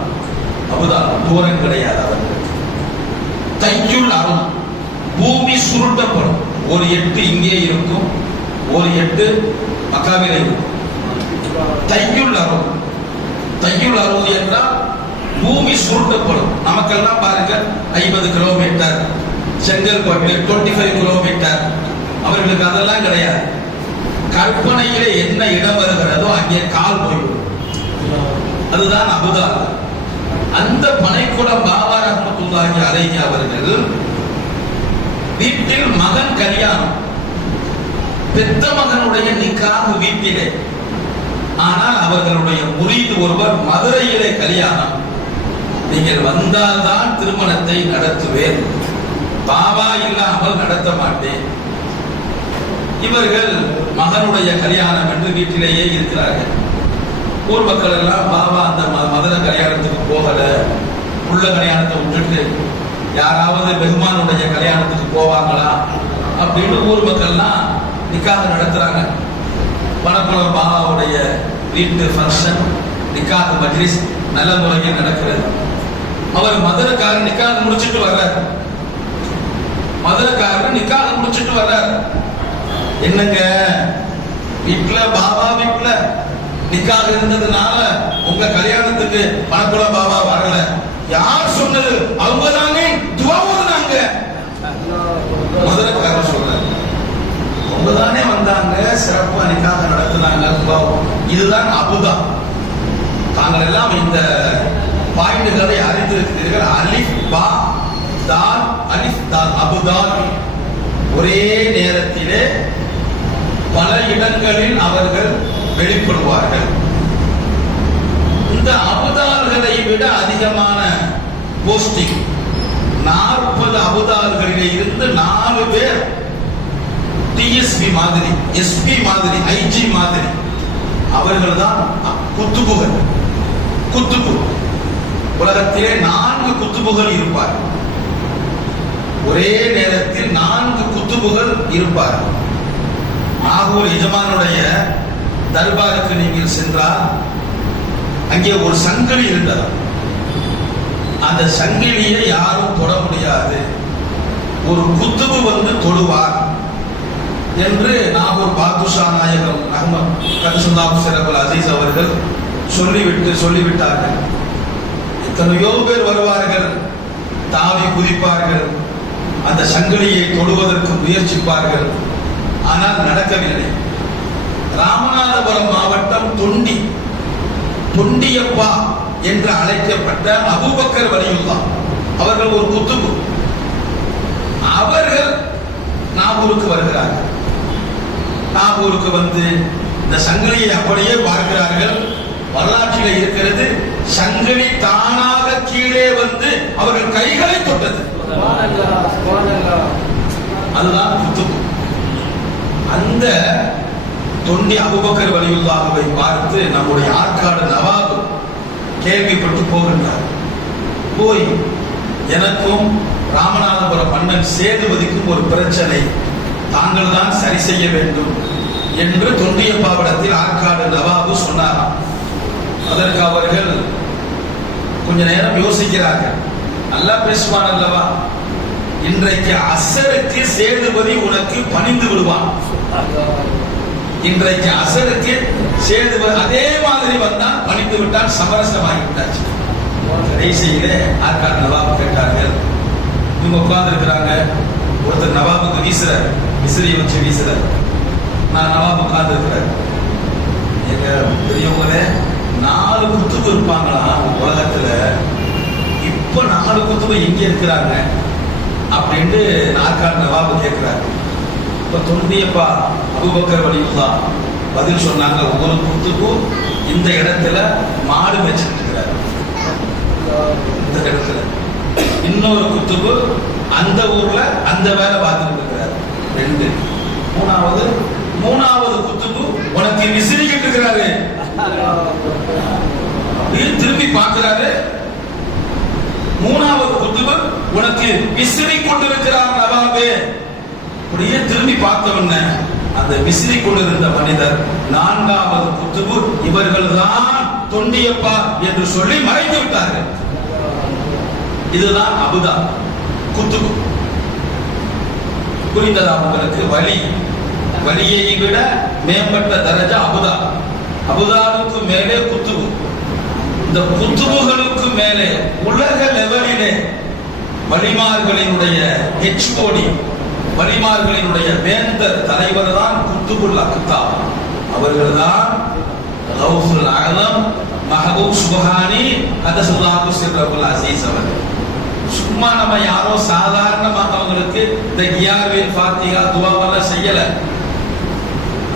தூரம் கிடையாது. அவர்கள் தையுள் அருள், பூமி சுருட்டப்படும். ஒரு 8 இங்கே இருக்கும், ஒரு 8 மக்காவிலே இருக்கும். தையுள் அருள் என்றால் பூமி சுருட்டப்படும். நமக்கெல்லாம் பாருங்க 50 கிலோமீட்டர், செங்கல்பட்டு 25 கிலோமீட்டர். அவர்களுக்கு அதெல்லாம் கிடையாது. கற்பனையிலே என்ன இடம் வருகிறதோ அங்கே கால் போய்விடும். அதுதான் அபுதார். அந்த பனைக்குளம் பாபா ரஹ்மத்துல்லாஹி அலைஹி அவர்கள் வீட்டில் மகன் கல்யாணம், பெத்த மகனுடைய நிக்காஹ் வீட்டிலே. ஆனால் அவர்களுடைய முரீது ஒருவர் மதுரையிலே கல்யாணம். நீங்கள் வந்தால்தான் திருமணத்தை நடத்துவேன், பாபா இல்லாமல் நடத்த மாட்டேன். இவர்கள் மகனுடைய கல்யாணம் என்று வீட்டிலேயே இருக்கிறார்கள். ஊர் மக்கள் எல்லாம் பாபா அந்த மதுரை கல்யாணத்துக்கு போகல, உள்ள கல்யாணத்தை விட்டுட்டு யாராவது பெருமானுடைய கல்யாணத்துக்கு போவாங்களா அப்படின்னு ஊர் மக்கள்லாம் நிக்காக நடத்துறாங்க. பணக்குளம் பாபாவுடைய வீட்டு ஃபங்க்ஷன், நிக்காக மஜ்லிஸ் நல்ல முறையில் நடக்கிறது. அவர் மதுரைக்காரர் நிக்காக முடிச்சுட்டு வர்றார். மதுரைக்காரர் நிக்காக முடிச்சுட்டு வர்றார். என்னங்க வீட்டுல பாபா வீட்டுல நிக்காக இருந்ததுனால உங்க கல்யாணத்துக்கு பணக்குளம் பாபா வரல. யார் சொன்னது? அவங்க தானே துவா ஓதுனாங்க. மதுரைக்காரர் சொல்றாரு, அவங்க தானே வந்தாங்க, சிறப்பா நிக்காக நடத்துனாங்க. இதுதான் அபுதா. தாங்கள் எல்லாம் இந்த பாயிண்டுகளை அறிந்திருக்கிறீர்கள். அலிஃப் பா தால், அலிஃப் தால், அபுதால். ஒரே நேரத்திலே பல இடங்களில் அவர்கள் வெளிப்படுவார்கள். இந்த அபுதால்களை விட அதிகமான போஸ்டிங் 40 அபுதால்களிலே இருந்து 4 பேர் டிஎஸ்பி மாதிரி, எஸ்பி மாதிரி, ஐஜி மாதிரி, அவர்கள் தான் குத்துபுகள். குத்துபு உலகத்திலே 4 குத்துபுகள் இருப்பார். ஒரே நேரத்தில் 4 குத்துபுகள் இருப்பார். நாகூர் எஜமானுடைய தர்பாருக்கு நீங்கள் சென்றால் அங்கே ஒரு சங்கிலி இருந்தது. அந்த சங்கிலியை யாரும் தொட முடியாது, ஒரு குத்துபு வந்து தொடுவார் என்று நாகூர் பாதுஷா நாயகம் அஹ்மத் கதசுல்லாஹு சிரபுல் அசீஸ் அவர்கள் சொல்லிவிட்டார்கள். எத்தனையோ பேர் வருவார்கள், தாவி குதிப்பார்கள், அந்த சங்கிலியை தொடுவதற்கு முயற்சிப்பார்கள். ஆனால் நடக்கவில்லை. ராமநாதபுரம் மாவட்டம் தொண்டியப்பா என்று அழைக்கப்பட்ட அபூபக்கர் வலியுல்லாஹ் அவர்கள் ஒரு குத்துபு. அவர்கள் நாகூருக்கு வருகிறார்கள். நாகூருக்கு வந்து இந்த சங்கிலியை அப்படியே பார்க்கிறார்கள். வரலாற்றில் இருக்கிறது, சங்கிலி தானாக கீழே வந்து அவர்கள் கைகளை தொட்டது. அதுதான் குத்துபு. அந்த தொண்டி அபூபக்கர் வலியுல்லாஹ்வை பார்த்து நம்முடைய ஆற்காடு நவாப் கேள்விப்பட்டு போகின்றார். போய் எனக்கும் ராமநாதபுரம் மன்னன் சேதுபதிக்கும் ஒரு பிரச்சனை, தாங்கள் தான் சரி செய்ய வேண்டும் என்று தொண்டியப்பாவிடத்தில் ஆற்காடு நவாபு சொன்னாராம். அதற்கு அவர்கள் கொஞ்ச நேரம் யோசிக்கிறார்கள். நல்லா பேசுவான் அல்லவா, இன்றைக்கு அசருக்கு சேதுபதி உனக்கு பணிந்து விடுவான். இன்றைக்கு அசருக்கு சேதுபதி அதே மாதிரி வந்தான், பணிந்து விட்டான், சமரசமாகிவிட்டாச்சு. கடைசியிலே ஆற்காடு நவாபு கேட்டார்கள். இவங்க உட்கார்ந்து இருக்கிறாங்க. ஒருத்தர் நவாபுக்கு வீசுறார், விசிறியை வச்சு வீசுறார். நான் நவாபு உட்கார்ந்து இருக்கிறார். எங்க பெரியவங்களே 4 குத்துபு இருப்பாங்களா உலகத்துல, இப்ப 4 குத்துபு எங்க இருக்கிறாங்க அப்படின்னு ஆற்காடு நவாபு கேட்கிறார். இப்ப தொண்டியப்பா அபூபக்கர் வலியுல்லாஹ் பதில் சொன்னாங்க, ஒரு குத்துபு இந்த இடத்துல மாடு மேய்ச்சிட்டு இருக்கிறார், இந்த இடத்துல. இன்னொரு குத்துபு அந்த ஊர்ல அந்த வேலை பார்த்துட்டு இருக்கிறார். 2. மூணாவது குத்துபு உனக்கு விசிறிக்கிட்டு இருக்கிறாரு. திரும்பி பார்க்கிறாரு. 3வது குத்துபு உனக்கு விசிறி கொண்டிருக்கிறார் நவாபே. அப்படியே திரும்பி பார்த்தவன அந்த விசிறி கொண்டிருந்த மனிதர் 4வது குத்துபு இவர்கள் தான் தொண்டியப்பா என்று சொல்லி மறைந்து விட்டார்கள். இதுதான் அபுதா குத்துபு. புரிந்ததா உங்களுக்கு? வலியை விட மேம்பட்ட தரஜா அபுதா. அபுதாவுக்கு மேலே குத்துபு. இந்த குத்துபுகளுக்கு மேலே உலக லெவலிலே வலிமார்களினுடைய ஹெச்ஓடி, வலிமார்களினுடைய வேந்தர் தலைவர் தான் குத்துபுல் அக்தாப். அவர்கள் தான் கௌசுல் ஆலம் மஹபூப் சுப்ஹானி கதஸல்லாஹு சிர்ரஹுல் அஸீஸ் அவர்கள். சும்மா நம்ம யாரோ சாதாரணமாக அவங்களுக்கு இந்த கியார்வில் ஃபாத்திஹா துவாவெல்லாம் செய்யல.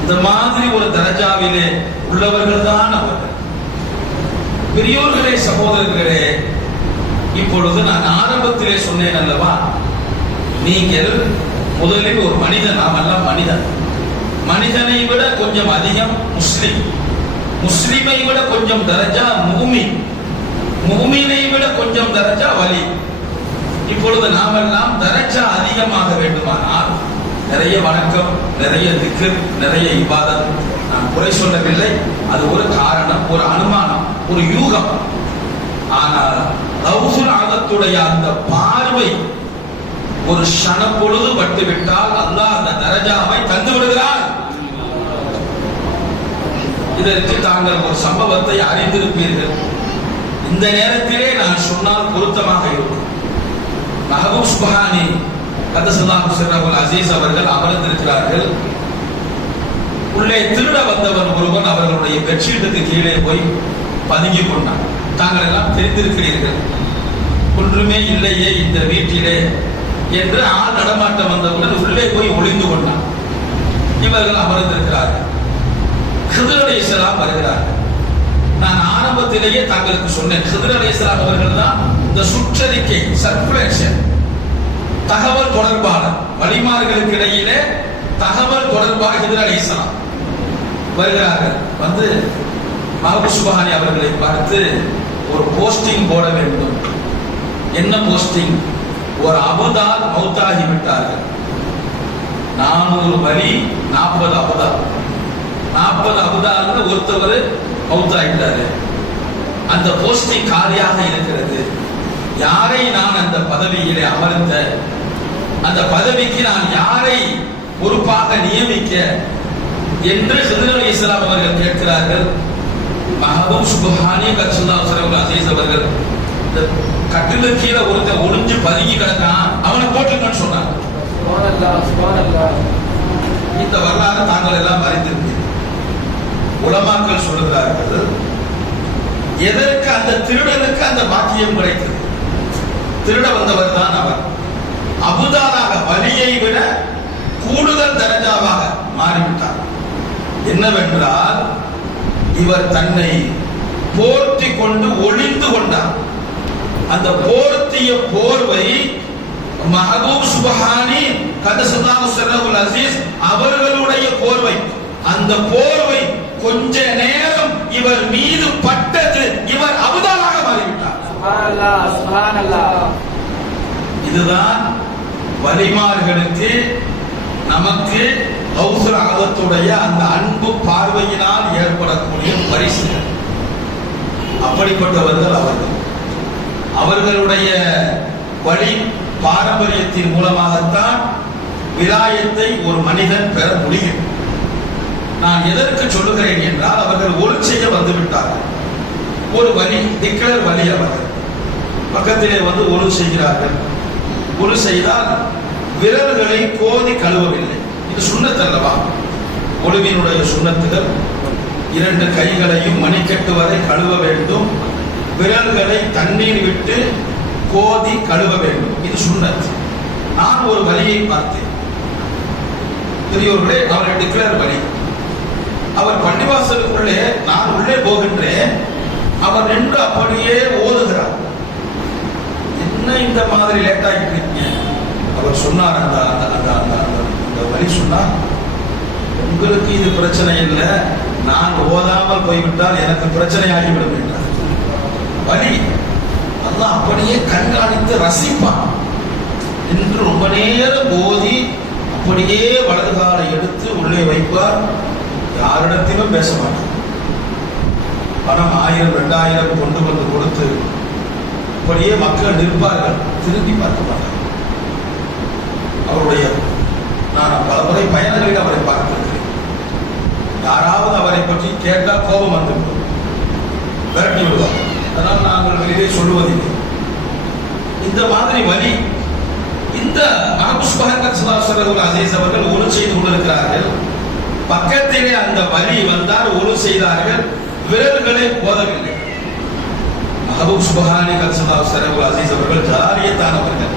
இந்த மாதிரி ஒரு தரஜாவிலே உள்ளவர்கள் தான் அவர்கள். பெரியோர்களே, சகோதரர்களே, இப்பொழுது நான் ஆரம்பத்திலே சொன்னேன் அல்லவா, நீங்கள் முதலில் ஒரு மனிதன், நாம் எல்லாம் மனிதன், மனிதனை விட கொஞ்சம் அதிகம் முஸ்லிம், முஸ்லிமை விட கொஞ்சம் தரஜா முஃமின், முஃமினை விட கொஞ்சம் தரஜா வலி. இப்பொழுது நாமெல்லாம் தரஜா அதிகமாக வேண்டுமானால் நிறைய வணக்கம், நிறைய திக்ர், நிறைய இபாதத். நான் குறை சொல்லவில்லை, அது ஒரு காரணம், ஒரு அனுமானம், ஒரு யூகம். ஆனால் கௌசுல் ஆகத்துடைய அந்த பார்வை ஒரு ஷண பொழுது பட்டுவிட்டால் அல்லாஹ் அந்த தரஜாவை தந்து விடுகிறார். இதற்கு தாங்கள் ஒரு சம்பவத்தை அறிந்திருப்பீர்கள். இந்த நேரத்திலே நான் சொன்னால் பொருத்தமாக இருக்கும். மஹபூப் சுப்ஹானி கதஸல்லாஹு சிர்ரஹுல் அஸீஸ் அவர்கள் அமர்ந்திருக்கிறார்கள். உள்ளே திருட வந்தவன் ஒருவன் அவர்களுடைய பெட்ஷீட்டுக்கு கீழே போய் பதுங்கி கொண்டான். தாங்கள் எல்லாம் தெரிந்திருக்கிறீர்கள், ஒன்றுமே இல்லையே இந்த வீட்டிலே என்று ஆள் நடமாட்டம் வந்தவுடன் உள்ளே போய் ஒளிந்து கொண்டான். இவர்கள் அமர்ந்திருக்கிறார்கள். ஹித்ர் அலைஹிஸ்ஸலாம் வருகிறார்கள். நான் ஆரம்பத்திலேயே தாங்களுக்கு சொன்னேன், ஹித்ர் அலைஹிஸ்ஸலாம் அவர்கள் தான் இந்த சுற்றறிக்கை, சர்க்குலேஷன், தகவல் தொடர்பாளர், வழிமார்களுக்கு இடையிலே தகவல் தொடர்பாக ஹித்ர் அலைஹிஸ்ஸலாம் வருகிறார்கள். வந்து மஹபூப் சுப்ஹானி அவர்களை பார்த்து ஒரு போஸ்டிங் போட வேண்டும். என்ன போஸ்டிங்? ஒரு அபுதால் மௌத்தாகி விட்டார்கள். 400 வலி, 40 அபுதா, 40 அபுதால் ஒருத்தவர் மௌத்தாகிட்டாரு. அந்த போஸ்டிங் காலியாக இருக்கிறது. யாரை நான் அந்த பதவியிலே அமர்ந்த, அந்த பதவிக்கு நான் யாரை பொறுப்பாக நியமிக்க என்று ஹித்ர் அலைஹிஸ்ஸலாம் அவர்கள் கேட்கிறார்கள். மஹபூப் சுப்ஹானி கதஸல்லாஹு சிர்ரஹுல் அஸீஸ் அவர்கள் இந்த கட்டிலுக்கு கீழே ஒருத்தன் ஒளிஞ்சு பதுங்கி கிடக்கான், அவனை போட்டுங்கன்னு சொன்னாங்க. இந்த வரலாறு தாங்கள் எல்லாம் அறிந்திருப்பீர்கள். உலமாக்கள் சொல்லுகிறார்கள், எதற்கு அந்த திருடனுக்கு அந்த பாக்கியம் கிடைத்தது? திருட வந்தவர் தான் அவர். அபுதாலாக வலியை விட கூடுதல் தரஜாவாக மாறிவிட்டார். என்னவென்றால், இவர் தன்னை போர்த்தி கொண்டு ஒளிந்து கொண்டார். அந்த போர்த்திய போர்வை மஹபூப் சுப்ஹானி கதஸல்லாஹு சிர்ரஹுல் அஸீஸ் அவர்களுடைய போர்வை. அந்த போர்வை கொஞ்ச நேரம் இவர் மீது பட்டது, இவர் அபுதாலாக மாறிவிட்டார். சுப்ஹானல்லாஹ், சுப்ஹானல்லாஹ். இதுதான் வலிமார்களுக்கு, நமக்கு கௌசுல் ஆகத்துடைய அந்த அன்பு பார்வையினால் ஏற்படக்கூடிய பரிசு. அப்படிப்பட்டவர்கள் அவர்கள். அவர்களுடைய வழி பாரம்பரியத்தின் மூலமாகத்தான் விலாயத்தை ஒரு மனிதன் பெற முடியும். நான் எதற்கு சொல்லுகிறேன் என்றால், அவர்கள் ஒளி செய்ய வந்துவிட்டார்கள். ஒரு வழி, திக்லர் வழி. அவர்கள் பக்கத்திலே வந்து ஒளி செய்கிறார்கள். ஒளி செய்தால் விரல்களை கோதி கழுவவில்லை. இது சுன்னத் அல்லவா? ஒளிவினுடைய சுன்னத்துகள் 2 கைகளையும் மணிக்கட்டு வரை கழுவ வேண்டும். விரல்களை தண்ணீர் விட்டு கோதி கழுவ வேண்டும். இது சுன்னத். நான் ஒரு வழியை பார்த்தேன். பெரியோர்களே, அவர் டிக்ளேர் வழி. அவர் பள்ளிவாசலுக்குள்ளே, நான் உள்ளே போகின்றேன், அவர் நின்று அப்படியே ஓதுகிறார். என்ன இந்த மாதிரி லேட் ஆகிட்டு இருக்கீங்க? அவர் சொன்னார், அந்த வழி சொன்னார், உங்களுக்கு இது பிரச்சனை இல்லை, நான் ஓதாமல் போய்விட்டால் எனக்கு பிரச்சனை ஆகிவிடும் என்றார். வழி அல்லாஹ் அப்படியே கண்காணித்து ரசிப்பான் என்று ரொம்ப நேரம் ஓதி அப்படியே வலது காலை எடுத்து உள்ளே வைப்பார். யாரிடத்திலும் பேச மாட்டார். பணம் 1000 2000 கொண்டு வந்து கொடுத்து அப்படியே மக்கள் நிற்பார்கள், திரும்பி பார்க்க மாட்டார். அவருடைய, நான் பலமுறை பயணங்களில் அவரை பார்த்திருக்கிறேன். யாராவது அவரை பற்றி கேட்டால் கோபம் வந்து விரட்டி விடுவார். அதனால் நாங்கள் வெளியே சொல்லுவதில்லை. இந்த மாதிரி வழி இந்த மஹபூப் சுப்ஹானி கதஸல்லாஹு சிர்ரஹுல் அஸீஸ் அவர்கள் ஒளி செய்து கொண்டிருக்கிறார்கள். பக்கத்திலே அந்த வழி வந்தார், ஒளி செய்தார்கள், விரல்களை போதவில்லை. மஹபூப் சுப்ஹானி கதஸல்லாஹு சிர்ரஹுல் அஸீஸ் அவர்கள் ஜாரியத்தானவர்கள்.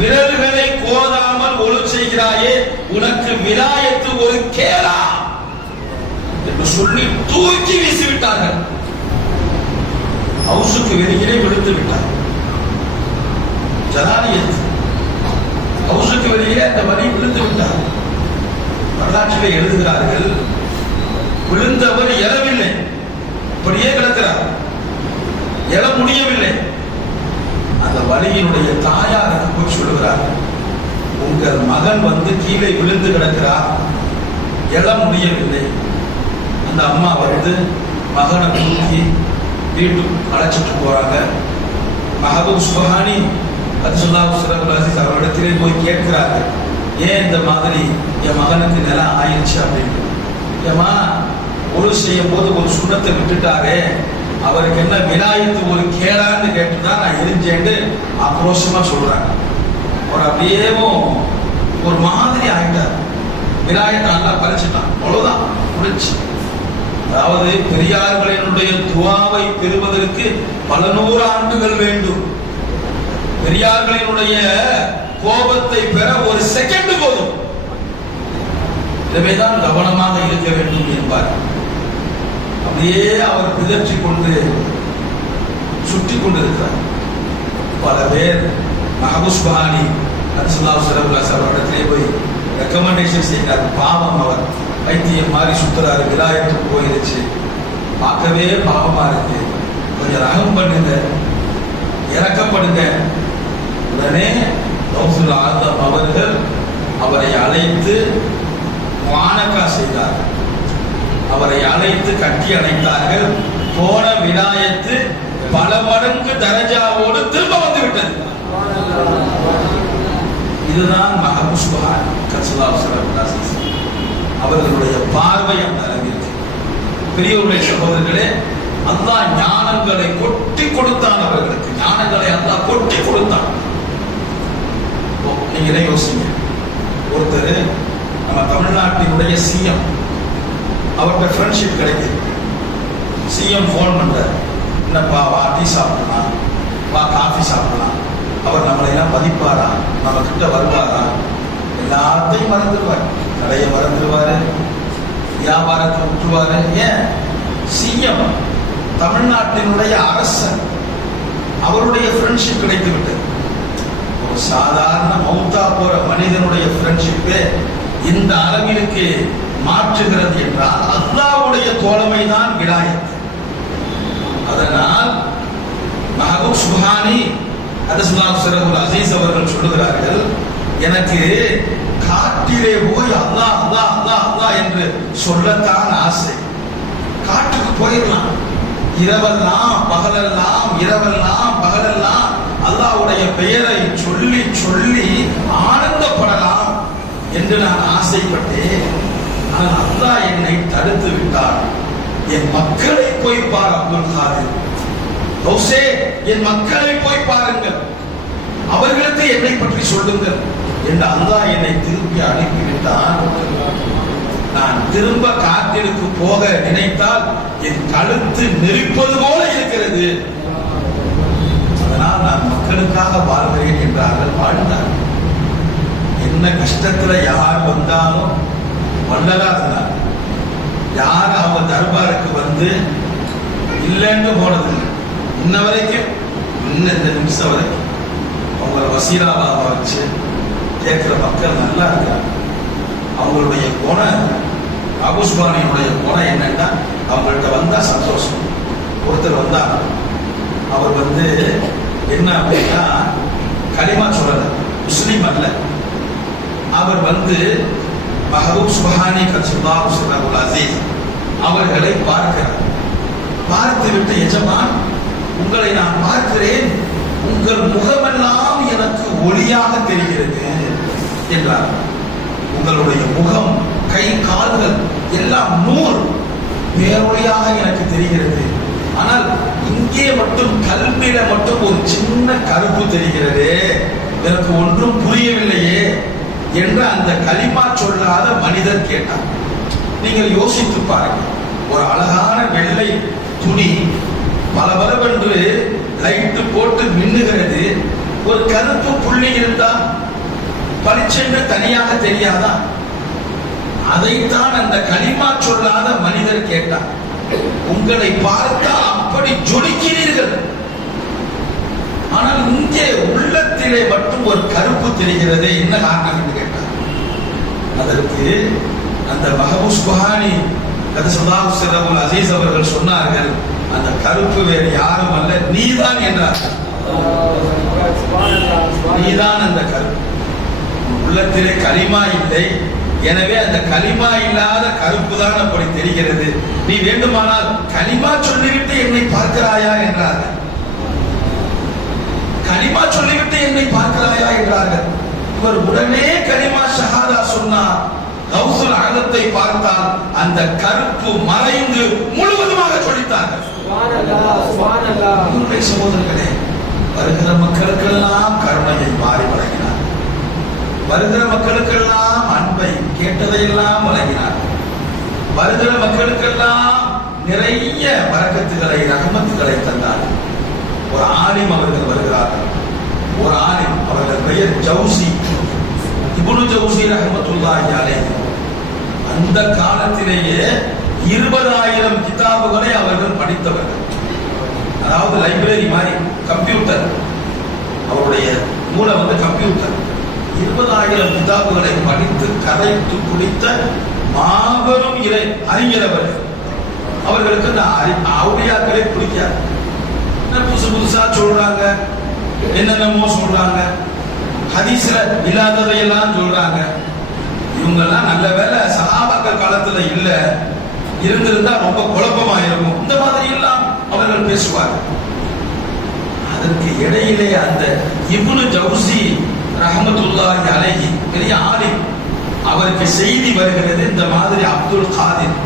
விரல்களை கோதாமல் ஒழு செய்கிறாயே, உனக்கு விலாயத்து ஒரு கேளா என்று சொல்லி தூக்கி வீசிவிட்டார்கள். ஹவுஸுக்கு வெளியிலே விழுந்து விட்டார். ஜலாலியத் ஹவுஸுக்கு வெளியிலே அந்த வழி விழுந்து விட்டார். வரலாற்றிலே எழுதுகிறார்கள், விழுந்தவர் எழவில்லை, அப்படியே கிடக்கிறார், எழ முடியவில்லை. அந்த வழியினுடைய தாயாருக்கு போய் சொல்லுகிறார், உங்கள் மகன் வந்து கீழே விழுந்து கிடக்கிறார், எழ முடியவில்லை. அந்த அம்மா வந்து மகனை தூக்கி வீட்டுக்கு அழைச்சிட்டு போறாங்க. மஹபூப் சுபஹானி ரசூலுல்லாஹி ஸல்லல்லாஹு அலைஹி வஸல்லம் அவரிடத்திலே போய் கேட்கிறாங்க, ஏன் இந்த மாதிரி என் மகனுக்கு நிலம் ஆயிடுச்சு அப்படின்னு. ஏமா ஒரு செய்யும் போது ஒரு சுண்ணத்தை விட்டுட்டாரே, அவருக்கு என்ன விலாயத்து ஒரு கேடான்னு கேட்டுதான் நான் எரிஞ்சேன்னு ஆக்ரோஷமா சொல்றாங்க. அவர் அப்படியேவும் ஒரு மாதிரி ஆயிட்டார். விலாயத்தை நல்லா பறிச்சுட்டான், அவ்வளவுதான் முடிச்சு. அதாவது பெரியார்களினுடைய துவாவை பெறுவதற்கு பல நூறு ஆண்டுகள் வேண்டும். பெரியார்களினுடைய கோபத்தை பெற ஒரு செகண்ட் போதும். எனவேதான் கவனமாக இருக்க வேண்டும் என்பார். அப்படியே அவர் பிதற்றி கொண்டு சுற்றி கொண்டிருக்கிறார். பல பேர் மஹபூப் சுபஹானி ரசூலுல்லாஹி ஸல்லல்லாஹு அலைஹி வஸல்லம் இடத்திலே போய் ரெக்கமெண்டேஷன் செய்கிறார். பாவம், அவர் வைத்தியம் மாதிரி சுத்துறாரு, விலாயத்து போயிருச்சு, பார்க்கவே பாவமா இருக்கு, கொஞ்சம் ரகம் பண்ணுங்க, இறக்கப்படுங்க. உடனே கௌசுல் ஆதம் அவர்கள் அவரை அழைத்து மானக்கா செய்தார். அவரை அழைத்து கட்டி அணைத்தார்கள். போன விலாயத்து பல மடங்கு தரஜாவோடு திரும்ப வந்து விட்டது. இதுதான் மஹபூப் சுபஹானி ரசூலுல்லாஹி ஸல்லல்லாஹு அலைஹி வஸல்லம் அவர்களுடைய பார்வை அந்த அளவிற்கு. பெரியவருடைய சகோதரர்களே, அல்லாஹ் ஞானங்களை கொட்டி கொடுத்தான். அவர்களுக்கு ஞானங்களை அல்லாஹ் கொட்டி கொடுத்தான். நீங்களே யோசிங்க, ஒருத்தர் நம்ம தமிழ்நாட்டினுடைய சிஎம், அவர்கிட்ட ஃப்ரெண்ட்ஷிப் கிடைக்குது. சிஎம் ஃபோன் பண்றார், என்னப்பா வா டீ சாப்பிடலாம், வா காஃபி சாப்பிடலாம். அவர் நம்மளை எல்லாம் மதிப்பாரா, நம்ம கிட்ட வருவாரா? எல்லாத்தையும் மறந்துடுவார், கடையை மறந்துடுவாரு, வியாபாரத்தை விட்டுருவாரு. ஏன்? சிஎம், தமிழ்நாட்டினுடைய அரசன், அவருடைய ஃப்ரெண்ட்ஷிப் கிடைத்து விட்டது. ஒரு சாதாரண மௌத்தா போற மனிதனுடைய ஃப்ரெண்ட்ஷிப்பே இந்த அளவிற்கு மாற்றுகிறது என்றால் அல்லாஹ்வுடைய தோழமை தான் விலாயத். அதனால் மஹபூப் சுபஹானி ரசூலுல்லாஹி ஸல்லல்லாஹு அலைஹி வஸல்லம் அவர்கள் சொல்லுகிறார்கள், எனக்கு காட்டிலே போய் அல்லாஹ் அல்லாஹ் அல்லாஹ் அல்லாஹ் என்று சொல்லத்தான் ஆசை. காட்டுக்கு போயிடலாம், இரவெல்லாம் பகலெல்லாம், இரவெல்லாம் பகலெல்லாம் அல்லாஹ்வுடைய பெயரை சொல்லி சொல்லி ஆனந்தப்படலாம் என்று நான் ஆசைப்பட்டேன். ஆனால் அல்லாஹ் என்னை தடுத்து விட்டார். என் மக்களை போய் பார் அப்துல் காதிர் ஹவுசே, என் மக்களை போய் பாருங்கள், அவர்களுக்கு என்னை பற்றி சொல்லுங்கள் என்று அல்லாஹ் என்னை திருப்பி அனுப்பிவிட்டான். நான் திரும்ப காட்டிற்கு போக நினைத்தால் என் கழுத்து நெரிப்பது போல இருக்கிறது. அதனால் நான் மக்களுக்காக வாழ்கிறேன் என்றார்கள், வாழ்ந்தார். என்ன கஷ்டத்துல யார் வந்தாலும் வல்லலா இருந்தார். யார் அவங்க தர்பாருக்கு வந்து இல்லைன்னு போனதில்லை. இன்ன வரைக்கும், இன்னும் இந்த நிமிஷம் வரைக்கும் அவங்கள வசீலாவாக வச்சு கேட்கிற மக்கள் நல்லா இருக்காங்க. அவங்களுடைய குணம், அபுஸ்பானியுடைய குணம் என்னன்னா, அவங்கள்ட்ட வந்தா சந்தோஷம். ஒருத்தர் வந்தா, அவர் வந்து என்ன அப்படின்னா கலிமா சொல்லல, முஸ்லீம் அல்ல. அவர் வந்து மஹபூப் சுபஹானி ரசூலுல்லாஹி ஸல்லல்லாஹு அலைஹி வஸல்லம் அவர்களை பார்க்கிறார். பார்த்து விட்டு, எஜமான் உங்களை நான் பார்க்கிறேன், உங்கள் முகமெல்லாம் எனக்கு ஒளியாக தெரிகிறது என்றார். உங்களுடைய முகம், கை, கால்கள் எல்லாம் நூறு பேரொழியாக எனக்கு தெரிகிறது. ஆனால் இங்கே மட்டும் கல்வியில மட்டும் ஒரு சின்ன கருப்பு தெரிகிறது, எனக்கு ஒன்றும் புரியவில்லையே என்று அந்த கலிமா சொல்லாத மனிதர் கேட்டார். நீங்கள் யோசித்து பாருங்கள், ஒரு அழகான வெள்ளை துணி பலபலவென்று லைட்டு போட்டு மின்னுகிறது, ஒரு கருப்பு புள்ளி இருந்தா பளிச்சென்று தனியாக தெரியாதா? அதைத்தான் அந்த கலிமா சொல்லாத மனிதர் கேட்டார். உங்களை பார்த்தால் அப்படி ஜொலிக்கிறீர்கள், ஆனால் இங்கே உள்ளத்திலே மட்டும் ஒரு கருப்பு தெரிகிறது, என்ன காரணம் என்று கேட்டார். அதற்கு அந்த மஹபூப் சுப்ஹானி கதஸல்லாஹு சிர்ரஹுல் அஸீஸ் அவர்கள் சொன்னார்கள், அந்த கருப்பு வேறு யாரும் அல்ல, நீதான் என்றார். நீதான் அந்த கருப்பு. உள்ளத்திலே கலிமா இல்லை, எனவே அந்த கலிமா இல்லாத கருப்பு தான் அப்படி தெரிகிறது. நீ வேண்டுமானால் கலிமா சொல்லிவிட்டு என்னை பார்க்கிறாயா என்றார்கள். கலிமா சொல்லிவிட்டு என்னை பார்க்கிறாயா என்றார்கள். இவர் உடனே கலிமா ஷஹாதா சொன்னார். கௌசுல் ஆலத்தை பார்த்தால் அந்த கருப்பு மறைந்து முழுவதுமாக சொல்லித்தார்கள். சகோதரர்களே, வருகிற மக்களுக்கெல்லாம் கருணையை மாறி வழங்கினார். வருகிற மக்களுக்கெல்லாம் அன்பை கேட்டதையெல்லாம் வழங்கினார். வருகிற மக்களுக்கெல்லாம் நிறைய பரக்கத்துகளை ரஹமத்துகளை தந்தார். ஒரு ஆலிம் அவர்கள் வருகிறார்கள். ஒரு ஆலிம், அவர்கள் பெயர் ஜவுசி, இப்னு ஜவுசி ரஹ்மத்துல்லாஹி அலைஹி. அந்த காலத்திலேயே 20,000 கிதாபுகளை அவர்கள் படித்தவர்கள். அதாவது லைப்ரரி மாதிரி, கம்ப்யூட்டர், அவருடைய மூளை கம்ப்யூட்டர். 20,000 கிதாபுகளை படித்து கதைத்து குடித்த மாபெரும் இறை அறிஞர் அவர்கள். அவர்களுக்கு இந்த அவுலியாக்களே பிடிக்காது. புதுசு புதுசா சொல்றாங்க, என்னென்னமோ சொல்றாங்க, ஹதீஸ்ல இல்லாததையெல்லாம் சொல்றாங்க. இவங்க எல்லாம் நல்ல வேலை சஹாபாக்கள் காலத்துல இல்ல, இருந்திருந்தா ரொம்ப குழப்பமா இருக்கும். இந்த மாதிரி எல்லாம் அவர்கள் பேசுவார்கள். அதற்கு இடையிலே அந்த இப்னு ஜவுசி ரஹ்மத்துல்லாஹி அலைஹி பெரிய ஆலிம், அவருக்கு செய்தி வருகிறது, இந்த மாதிரி அப்துல் காதிர்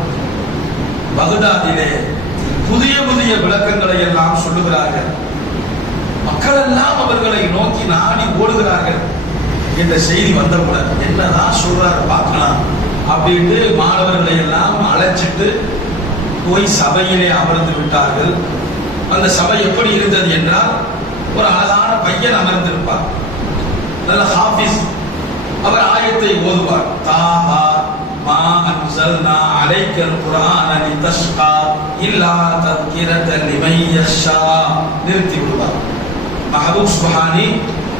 பகதாதிலே புதிய புதிய விளக்கங்களை எல்லாம் சொல்லுகிறார்கள். மக்கள் எல்லாம் அவர்களை நோக்கி நாடி ஓடுகிறார்கள். என்ற செய்தி வந்தவுடன் என்னதான் சொல்றாரு பார்க்கலாம் அப்படின்ட்டு மாணவர்களை எல்லாம் அழைச்சிட்டு போய் சபையிலே அமர்ந்து விட்டார்கள். அந்த சபை எப்படி இருந்தது என்றால், ஒரு அழகான பையன் அமர்ந்திருப்பார், நல்ல ஹாஃபிஸ். அவர் ஆயத்தை ஓதுவார். தாஹா மா அன்ஸல்னா அலைக்கல் குர்ஆன லிதஷ்கா இல்லா தத்கிரத்தன் லிமன் யஷா. நிறுத்தி விடுவார். மஹபூப் சுப்ஹானி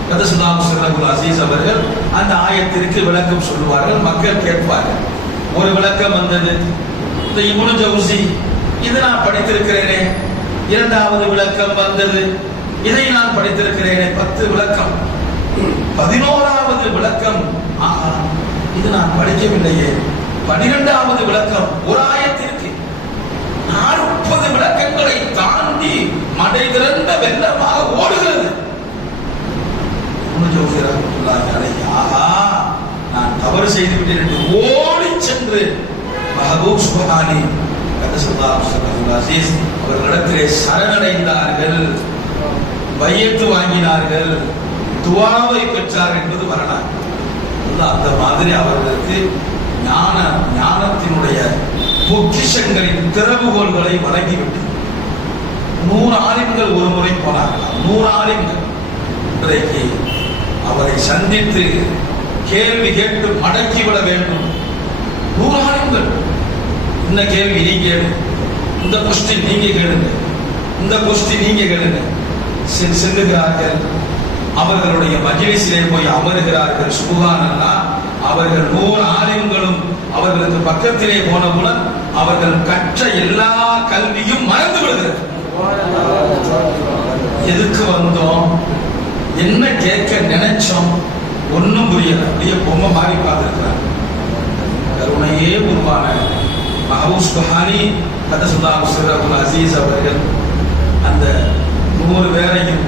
கதஸல்லாஹு சிர்ரஹுல் அஸீஸ் அவர்கள் அந்த ஆயத்திற்கு விளக்கம் சொல்லுவார்கள். மக்கள் கேட்பார்கள். ஒரு விளக்கம் வந்தது, இந்த இப்னு ஜவுசி, இது நான் படித்திருக்கிறேனே. இரண்டாவது விளக்கம் வந்தது, இதை நான் படித்திருக்கிறேனே. 10 விளக்கம். 11வது விளக்கம், இது நான் படிக்கவில்லையே. 12வது விளக்கம் ஒரு ஆயத்திற்கு. 40 விளக்கங்களை தாண்டி மடை திரண்ட வெள்ளமாக ஓடுகிறது. நான் தவறு செய்து விட்டேன் என்று ஓடி சென்று மஹபூப் சுப்ஹானி கதஸல்லாஹு சிர்ரஹுல் அஸீஸ் அவர்களிடத்திலே சரணடைந்தார்கள், பையத்து வாங்கினார்கள், துஆவை பெற்றார் என்பது வரலாறு. அந்த மாதிரி அவர்களுக்கு ஞானத்தினுடைய பொக்கிஷங்களின் திறவுகோள்களை வழங்கிவிட்டது. 100 ஆலிம்கள் ஒரு முறை போனார்கள். 100 ஆலிம்கள் இன்றைக்கு அவரை சந்தித்து கேள்வி கேட்டு மடக்கிவிட வேண்டும். 100 ஆலிம்கள். இந்த கேள்வி நீங்க கேளு, இந்த கொஸ்டின் நீங்க கேளுங்க, இந்த கொஸ்டின் நீங்க கேளுங்க. செல்லுகிறார்கள், அவர்களுடைய மஜ்லிஸிலே போய் அமருகிறார்கள். சுப்ஹானல்லாஹ், அவர்கள் 100 ஆலிம்களும் அவர்களுக்கு பக்கத்திலே போனவுடன் அவர்கள் கற்ற எல்லா கல்வியும் மறந்து விடுகிறது. எதுக்கு வந்தோம், என்ன கேட்க நினைச்சோம், ஒன்னும் புரியல. அப்படியே பொம்மை மாறி பார்த்திருக்கிறார். கருணையே உருவான மஹபூப் சுப்ஹானி கதஸல்லாஹு சிர்ரஹுல் அஸீஸ் அவர்கள் அந்த 100 பேரையும்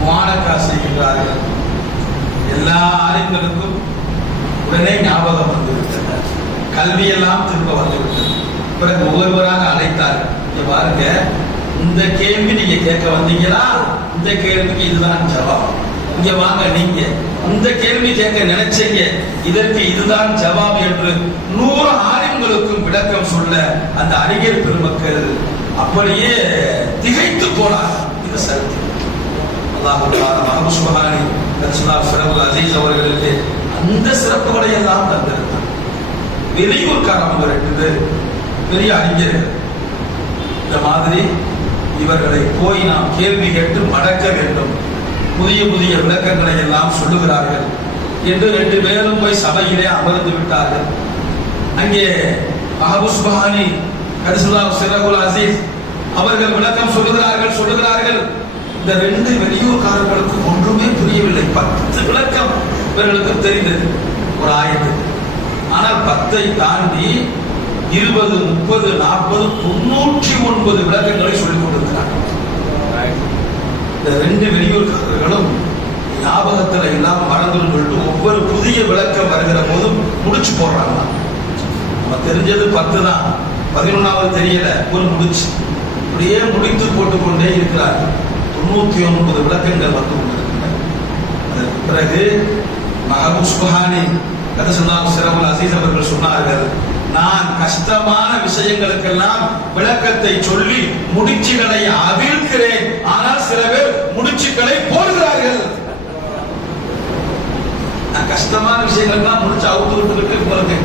முஆனகா செய்கிறார்கள். எல்லா ஆலிம்களுக்கும் உடனே ஞாபகம் வந்துவிட்டது, கல்வியெல்லாம் திரும்ப வந்துவிட்டது. பிறகு ஒவ்வொருவராக அழைத்தார்கள். இங்க பாருங்க, இந்த கேள்வி நீங்க கேட்க வந்தீங்களா, இந்த கேள்விக்கு இதுதான் ஜவாப். இங்க வாங்க, நீங்க இந்த கேள்வி கேட்க நினைச்சீங்க, இதற்கு இதுதான் ஜவாப் என்று 100 ஆலிம்களுக்கும் விளக்கம் சொல்ல அந்த அறிஞர் பெருமக்கள் அப்படியே திகைத்து போனார். இது சரித்திரம். அல்லாஹ் மஹபூப் சுப்ஹானி ரசூலுல்லாஹ் ஸல்லல்லாஹு அலைஹி அவர்களுக்கு அந்த சிறப்புகளை எல்லாம் தந்திருந்தார். வெளியூர்காரங்க 2 பேர் பெரிய அறிஞர்கள். இந்த மாதிரி இவர்களை போய் நாம் கேள்வி கேட்டு மடக்க வேண்டும், புதிய புதிய விளக்கங்களை எல்லாம் சொல்லுகிறார்கள் என்று 2 பேரும் போய் சபையிலே அமர்ந்து விட்டார்கள். அங்கே மஹபூப் சுப்ஹானி ரசூலுல்லாஹ் ஸல்லல்லாஹு அலைஹி அவர்கள் விளக்கம் சொல்லுகிறார்கள். இந்த 2 வெளியூர்காரர்களுக்கு ஒன்றுமே புரியவில்லை. 10 விளக்கம் இவர்களுக்கு தெரிந்தது ஒரு ஆயத்துக்கு. ஆனால் 10ஐ தாண்டி 20, 30, 40, 99 விளக்கங்களை சொல்லிக் கொண்டிருக்கிறார்கள். இந்த 2 வெளியூர்காரர்களும் ஞாபகத்தில் எல்லாம் மறந்துன்னு சொல்லிட்டு ஒவ்வொரு புதிய விளக்கம் வருகிற போதும் முடிச்சு போடுறாங்க. நம்ம தெரிஞ்சது 10 தான், 11வது தெரியல, ஒரு முடிச்சு அப்படியே முடித்து போட்டுக்கொண்டே இருக்கிறார்கள். 99 விளக்கங்கள் வந்து கொண்டிருக்கின்றன. அதற்கு பிறகு மஹபூப் சுப்ஹானி ரசூலுல்லாஹி ஸல்லல்லாஹு அலைஹி அவர்கள் சொன்னார்கள், நான் கஷ்டமான விஷயங்களுக்கெல்லாம் விளக்கத்தை சொல்லி முடிச்சுகளை அவிழ்க்கிறேன், ஆனால் சில பேர் முடிச்சுகளை போடுகிறார்கள். நான் கஷ்டமான விஷயங்கள்லாம் முடிச்சு அவுத்து விட்டுக்கிட்டு உங்களுக்கு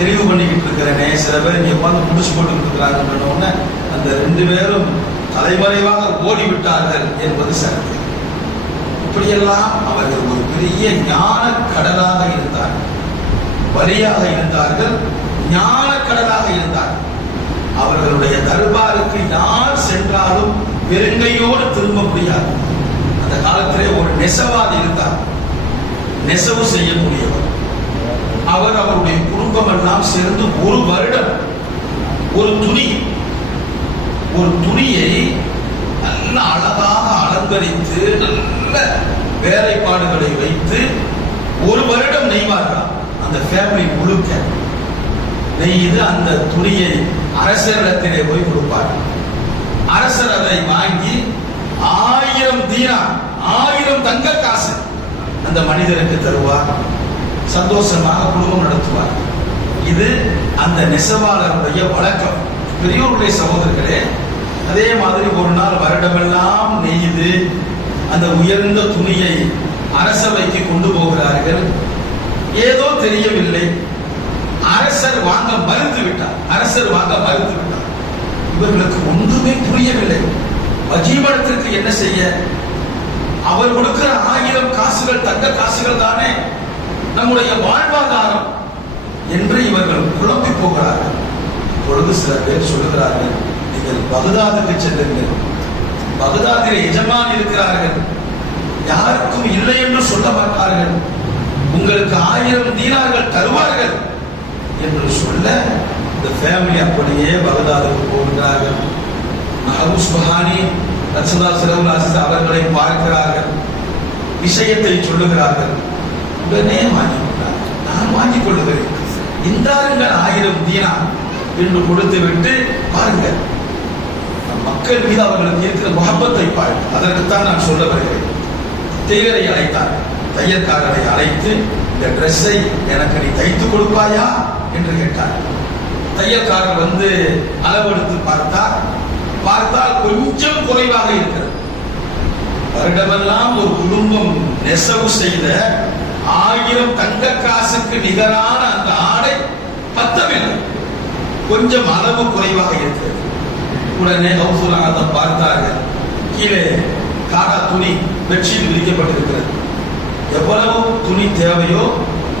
தெளிவு பண்ணிக்கிட்டு இருக்கிறேனே, சில பேர் இங்க உட்காந்து முடிச்சு போட்டுக்கிட்டு இருக்கிறாங்க. அந்த 2 பேரும் தலைமறைவாக ஓடிவிட்டார்கள் என்பது சரி. இப்படியெல்லாம் அவர்கள் ஒரு பெரிய ஞான கடலாக இருந்தார்கள், வலியாக இருந்தார்கள், ஞான கடலாக இருந்தார்கள். அவர்களுடைய தர்பாருக்கு யார் சென்றாலும் வெறுங்கையோடு திரும்ப முடியாது. அந்த காலத்திலே ஒரு நெசவாதி இருந்தார், நெசவு செய்யக்கூடியவர். அவர் அவருடைய குடும்பம் எல்லாம் சேர்ந்து ஒரு வருடம் ஒரு துணியை நல்ல அழகாக அலங்கரித்து நல்ல வேலைப்பாடுகளை வைத்து ஒரு வருடம் நெய்வார்கள். அந்த ஃபேமிலி முழுக்க நெய்து அந்த துணியை அரசரிடத்திலே போய் கொடுப்பார். அரசர் அதை வாங்கி 1000 தீனார், 1000 தங்க காசு அந்த மனிதருக்கு தருவார். சந்தோஷமாக குடும்பம் நடத்துவார். இது அந்த நெசவாளருடைய வழக்கம். பெரியோருடைய சகோதரர்களே, அதே மாதிரி ஒரு நாள் வருடமெல்லாம் நெய்து அந்த உயர்ந்த துணியை அரசவைக்கு கொண்டு போகிறார்கள். ஏதோ தெரியவில்லை, அரசர் வாங்க மறுத்து விட்டார். இவர்களுக்கு ஒன்றுமே புரியவில்லை. வஜீபனத்திற்கு என்ன செய்ய? அவர் கொடுக்கிற 1000 காசுகள் தங்க காசுகள் தானே நம்முடைய வாழ்வாதாரம் என்று இவர்கள் குழம்பி போகிறார்கள். பொழுது சில பேர் சொல்லுகிறார்கள், நீங்கள் பகதாதுக்கு செல்லுங்கள், பகதாதில் எஜமான் இருக்கிறார்கள், யாருக்கும் இல்லை என்று சொல்ல மாட்டார்கள், உங்களுக்கு 1000 தீனார்கள் தருவார்கள் என்று சொல்ல இந்த ஃபேமிலி அப்படியே பகதாதுக்கு போகிறார்கள். மஹபூப் சுப்ஹானி ரசூலுல்லாஹி ஸல்லல்லாஹு அலைஹி அவர்களை பார்க்கிறார்கள், விஷயத்தை சொல்லுகிறார்கள். உடனே நான் வாங்கிக் கொள்ளுகிறேன், இந்தாருங்கள் 1000 தீனார் என்று கொடுத்து விட்டு பாருங்கள் மக்கள் மீது அவர்களுக்கு இருக்கிற முகப்பத்தை பாருங்கள். அதற்குத்தான் நான் சொல்ல வருகிறேன். டெய்லரை அழைத்தார், தையற்காரரை அழைத்து இந்த டிரெஸ்ஸை எனக்கு நீ தைத்து கொடுப்பாயா என்று கேட்டார். தையற்காரர் வந்து அளவெடுத்து பார்த்தால் கொஞ்சம் குறைவாக இருக்கிறது. வருடமெல்லாம் ஒரு குடும்பம் நெசவு செய்த 1000 தங்க காசுக்கு நிகரான அந்த ஆடை பத்தவில்லை, கொஞ்சம் அளவு குறைவாக இருக்கிறது. உடனே கௌசூலாக பார்த்தார்கள், கீழே காடா துணி பெட்ஷீட் விரிக்கப்பட்டிருக்கிறது. எவ்வளவு துணி தேவையோ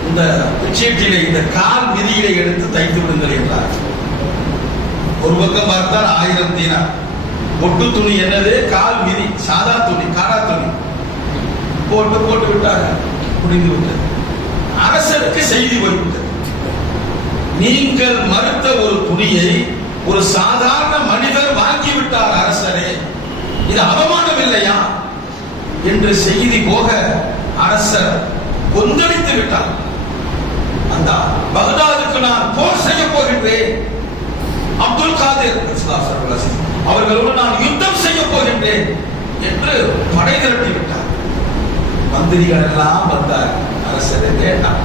இந்த பெட்ஷீட்டிலே இந்த கால் மிதியிலே எடுத்து தைத்து விடுங்கள் என்றார். ஒரு பக்கம் பார்த்தால் 1000 தீனார். ஒட்டு துணி என்னது? கால் மிதி, சாதா துணி, காடா துணி போட்டு விட்டார்கள். முடிந்து விட்டது. அரசருக்கு செய்தி போய்விட்டது. நீங்கள் மறுத்த ஒரு துணியை ஒரு சாதாரண மனிதர் வாங்கிவிட்டார் அரசரே, இது அவமானம் இல்லையா என்று செய்தி போக அரசர் கொந்தளித்து விட்டார். அந்த பகதாதுக்கு நான் போர் செய்ய போகின்றேன், அப்துல் காதிர் அவர்களோடு நான் யுத்தம் செய்ய போகின்றேன் என்று படை திரட்டி விட்டார். மந்திரிகள் எல்லாம் வந்தார். அரசரை வேண்டாம்,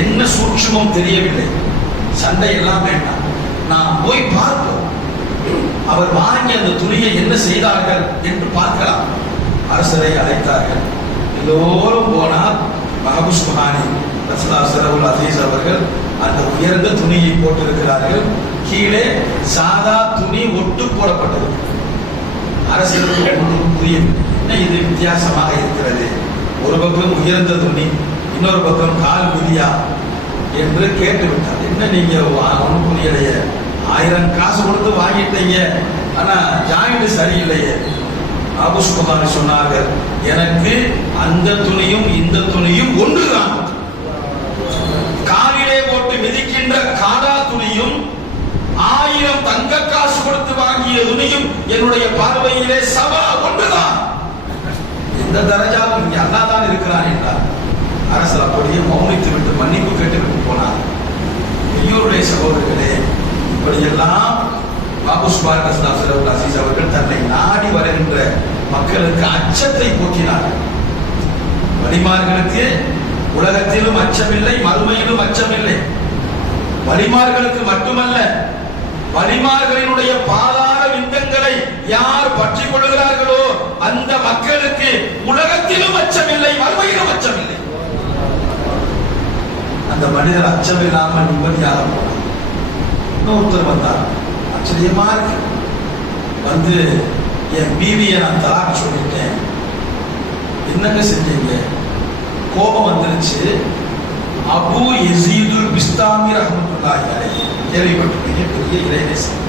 என்ன சூட்சுமம் தெரியவில்லை, சண்டை எல்லாம் வேண்டாம், நாம் போய் பார்ப்போம், அவர் வாங்கி அந்த துணியை என்ன செய்தார்கள் என்று பார்க்கலாம் அரசரை அழைத்தார்கள். எல்லோரும் போனால் மஹபூஸ் சுப்ஹானி ரசூலுல்லாஹி ஸல்லல்லாஹு அலைஹி வஸல்லம் அவர்கள் அந்த உயர்ந்த துணியை போட்டிருக்கிறார்கள். கீழே சாதா துணி ஒட்டு போடப்பட்டது. அரசருக்கு ஒன்றும் புரியவில்லை. என்ன இது வித்தியாசமாக இருக்கிறது? ஒரு பக்கம் உயர்ந்த துணி, இன்னொரு பக்கம் கால் மிதியா என்று கேட்டுவிட்டார். என்ன நீங்க ஒன்றும் புரியலையே, 1000 காசு கொடுத்து வாங்கிட்டீங்க, ஆனா ஜாயிண்ட் சரியில்லையே. அபூ சுப்ஹான் சொன்னார்கள், எனக்கு அந்த துணியும் இந்த துணியும் ஒன்றுதான். காலிலே போட்டு மிதிக்கின்ற காடா துணியும் 1000 தங்க காசு கொடுத்து வாங்கிய துணியும் என்னுடைய பார்வையிலே சவா ஒன்றுதான். இந்த தரஜாவும் இங்கே அல்லாஹ் தான் இருக்கிறான் என்றார். அரசர் அப்படியே மௌனித்து விட்டு மன்னிப்பு கேட்டு விட்டு போனார். ஐயோருடைய சகோதரர்களே, இப்படியெல்லாம் மஹபூஸ் சுப்ஹானி ரசூலுல்லாஹி அஸீஸ் அவர்கள் தன்னை நாடி வருகின்ற மக்களுக்கு அச்சத்தை போக்கினார். வலிமார்களுக்கு உலகத்திலும் அச்சமில்லை, மறுமையிலும் அச்சமில்லை. வலிமார்களுக்கு மட்டுமல்ல, வலிமார்களினுடைய பாதார விந்தங்களை யார் பற்றி கொள்கிறார்களோ அந்த மக்களுக்கு உலகத்திலும் அச்சமில்லை, மறுமையிலும் அச்சமில்லை. அந்த மனிதர் அச்சமில்லாமல் நிம்மதியாக போனார். இன்னொருத்தர் வந்தார், ஆச்சரியமா இருக்கு. வந்து என் பீவியை நான் தலாக் சொல்லிட்டேன். என்னங்க செஞ்சீங்க? கோபம் வந்துருச்சு. அபூ யஸீதுல் பிஸ்தாமி ரஹ்மத்துல்லாஹி அலைஹி கேள்விப்பட்டிருக்கீங்க, பெரிய இறைநேசர்.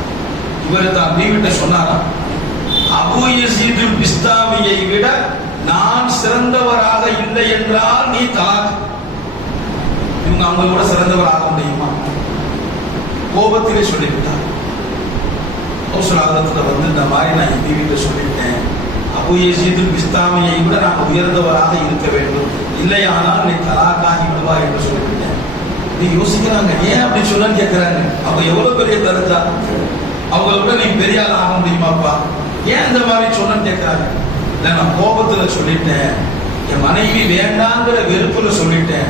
இவர் தான் பீவிட்ட சொன்னாராம், அபூ யஸீதுல் பிஸ்தாமியை விட நான் சிறந்தவராக இல்லை என்றால் நீ தலாக். இவங்க அவங்களோட சிறந்தவர் ஆக முடியுமா? கோபத்திலே சொல்லிவிட்டார். அவசரத்துல வந்து இந்த மாதிரி நான் என் பீவிட்ட சொல்லிட்டேன், அபூ யஸீதுல் பிஸ்தாமியை விட நான் உயர்ந்தவராக இருக்க வேண்டும், இல்லையானால் நீ தலாக்காகி விடுவா என்று சொல்லிவிட்டேன். நீ யோசிக்கிறாங்க, ஏன் அப்படி சொல்லன்னு கேட்கிறாங்க. அவங்க எவ்வளவு பெரிய தரஜா, அவங்கள விட நீ பெரிய ஆள் ஆக முடியுமாப்பா, ஏன் இந்த மாதிரி சொன்னு கேட்கிறாங்க. இல்ல நான் கோபத்துல சொல்லிட்டேன், என் மனைவி வேண்டாங்கிற வெறுப்புல சொல்லிட்டேன்,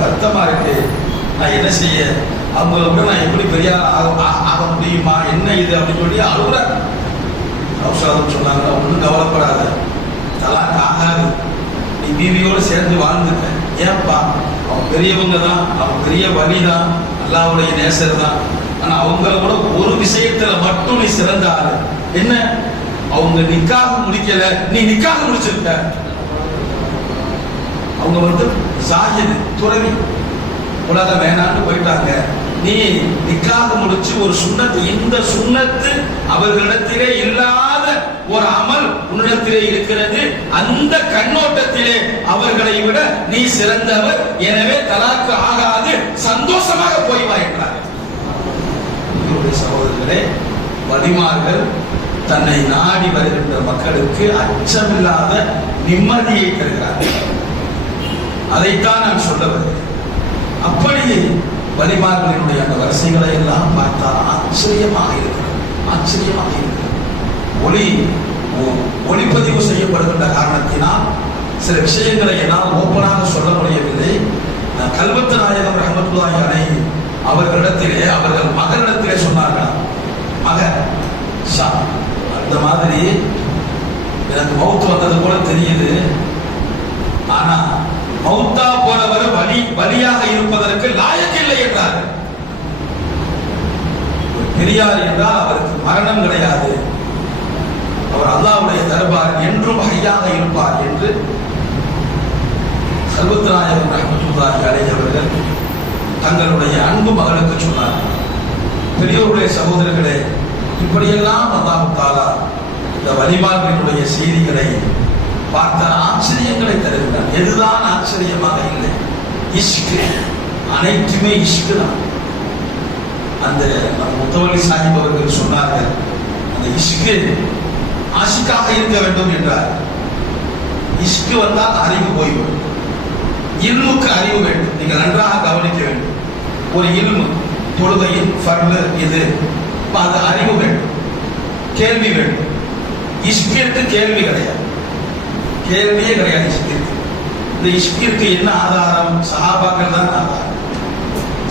வருத்தமா இருக்கு, நான் என்ன செய்ய, அவங்கள விட நான் எப்படி பெரிய ஆக முடியுமா, என்ன இது அப்படின்னு சொல்லி அழுகுற. அவசரம் சொன்னாங்க, ஒன்றும் கவலைப்படாத, தலாக் ஆகாது, நீ பீவியோடு சேர்ந்து வாழ்ந்துட்ட. ஏன்பா, அவங்க பெரியவங்க தான், அவங்க பெரிய வழி தான், அல்லாஹ்வுடைய நேசர் தான். ஆனா அவங்கள கூட ஒரு விஷயத்துல மட்டும் நீ சிறந்த ஆளு. என்ன? அவங்க நிக்காக முடிக்கல, நீ நிக்காக முடிச்சிருக்க. அவங்க வந்து சாஹித் துறவி, உலகம் வேணான்னு போயிட்டாங்க. நீ நிக்காக முடிச்சு ஒரு சுன்னத்து, இந்த சுன்னத்து அவர்களிடத்திலே இல்லாத ஒரு அமல் உன்னிடத்திலே இருக்கிறது, அந்த கண்ணோட்டத்திலே அவர்களை விட நீ சிறந்தவர், எனவே தலாக்கு ஆகாது, சந்தோஷமாக போய் வா என்றார். சகோதரர்களே, வலிமார்கள் தன்னை நாடி வருகின்ற மக்களுக்கு அச்சமில்லாத நிம்மதியை தருகிறார்கள். அதைத்தான் நான் சொல்ல வருகிறேன். அப்படி வலிமார்களினுடைய அந்த வரிசைகளை எல்லாம் பார்த்தால் ஆச்சரியமாக இருக்கிறது, ஆச்சரியமாக இருக்கிறது. ஒளிப்பதிவு செய்யப்படுகின்ற காரணத்தினால் சில விஷயங்களை என்னால் ஓப்பனாக சொல்ல முடியவில்லை. கல்வத்து நாயகம் ரஹ்மத்துல்லாஹி அலைஹி அவர்களிடத்திலே, அவர்கள் மகனிடத்திலே சொன்னார்கள், மகன் அந்த மாதிரி எனக்கு மௌத்து வந்தது போல தெரியுது, ஆனா மௌத்தா போனவர் வலியாக இருப்பதற்கு லாயக்கில்லை என்றார்கள். பெரியார் என்றால் அவருக்கு மரணம் கிடையாது, அவர் அல்லாஹ்வுடைய தர்பார் என்றும் ஹையாக இருப்பார் என்று கல்வத்து நாயகம் ரஹ்மத்துல்லாஹி அலைஹி அவர்கள் தங்களுடைய அன்பு மகனுக்கு சொன்னார்கள். பெரியோருடைய சகோதரர்களே, இப்படியெல்லாம் அல்லாஹ் தஆலா இந்த வலிமார்களினுடைய செய்திகளை பார்த்த ஆச்சரியங்களை தருகிறார். எதுதான் ஆச்சரியமாக இல்லை, இஷ்கு, அனைத்துமே இஷ்கு தான். அந்த முத்தவல்லி சாஹிப் அவர்கள் சொன்னார்கள், அந்த இஷ்கு ஆஷிக்காக இருக்க வேண்டும் என்றார். இஷ்கு வந்தால் அறிவு போய்விடும். இல்முக்கு அறிவு வேண்டும், நீங்கள் நன்றாக கவனிக்க வேண்டும். ஒரு இல்மு, தொழுகையின் ஃபர்து இது, அது அறிவு வேண்டும், கேள்வி வேண்டும். இஷ்கிற்கு கேள்வி கிடையாது, கேள்வியே கிடையாது இஷ்கிற்கு. இந்த இஷ்கிற்கு என்ன ஆதாரம்? சஹாபாக்கள் தான் ஆதாரம்,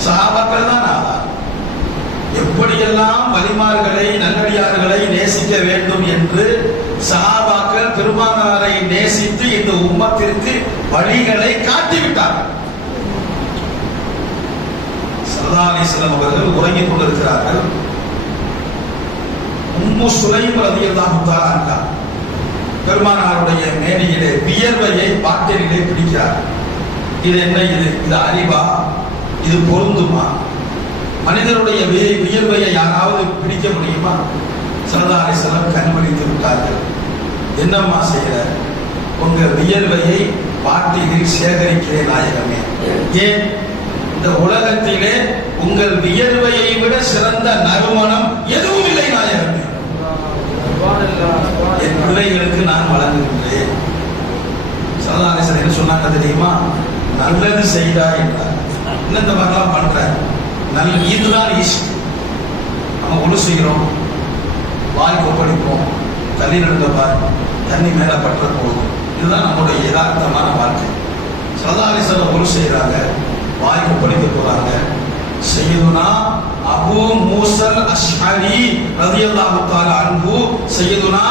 சஹாபாக்கள் தான் ஆதாரம். எப்படியெல்லாம் வலிமார்களை நல்லடியார்களை நேசிக்க வேண்டும் என்று சஹாபாக்கள் பெருமானாரை நேசித்து இந்த உம்மத்திற்கு வழிகளை காட்டிவிட்டார்கள். ஸல்லல்லாஹு அலைஹி வஸல்லம் அவர்கள் உறங்கிக் கொண்டிருக்கிறார்கள். உம்மு சுலைம் ரலியல்லாஹு தஆலா அன்ஹா பெருமானாருடைய மேனியிலே வியர்வையை பாட்டிலே பிடிக்கிறார். இது என்ன? இது அறிவா? இது பொருந்துமா? மனிதனுடைய வியர்வையை யாராவது பிடிக்க முடியுமா? ஸல்லல்லாஹு அலைஹி வஸல்லம் கண்மணித்து விட்டார்கள். என்னம்மா செய்யற? உங்க வியர்வையை பாட்டிலில் சேகரிக்கிறேன் நாயகமே. ஏன்? இந்த உலகத்திலே உங்கள் வியர்வையை விட சிறந்த நறுமணம் எதுவும் இல்லை நாயகமே. என் பிள்ளைகளுக்கு நான் வழங்குகின்றேன். ஸல்லல்லாஹு அலைஹி வஸல்லம் என்ன சொன்னாங்க தெரியுமா? நல்லது செய்தா என்றார். என்ன இந்த மாதிரிலாம் பண்ற? இதுதான் இஷ்க். நம்ம ஒழு செய்கிறோம், வாய் கொப்பளிப்போம், தண்ணி நடுங்கப்பார், தண்ணி மேல பற்ற போகும். இதுதான் நம்முடைய யதார்த்தமான வாழ்க்கை. ஸல்லல்லாஹு அலைஹி வஸல்லம் ஒழு செய்யறாங்க, வாய் கொப்பளிக்க போறாங்க. சையதுனா அபூ மூஸல் அஷ்அரி ரலியல்லாஹு தஆலா அன்ஹு, சையதுனா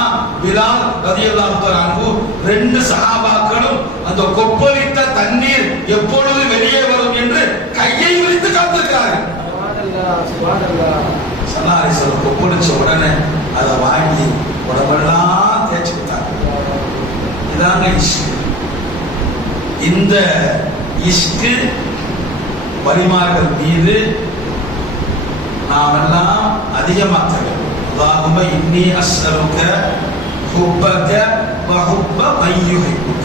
பிலால் ரலியல்லாஹு தஆலா அன்ஹு, ரெண்டு சஹாபாக்களும் அந்த கொப்பளித்த தண்ணீர் எப்பொழுது வெளியே வரும் என்று கையை விரித்து காத்திருக்கிறார்கள். சுப்ஹானல்லாஹ். ஸல்லல்லாஹு அலைஹி வஸல்லம் கொப்பளிச்ச உடனே அதை வாங்கி உடம்பெல்லாம் தேய்ச்சி விட்டாங்க. இதாங்க இஷ்க். இந்த இஷ்க் வலிமார்கள் மீது நாம் எல்லாம் அதிகமாக்க வேண்டும். அல்லாஹும்ம இன்னி அஸ்அலுக ஹுப்பக வ ஹுப்ப மன் யுஹிப்புக.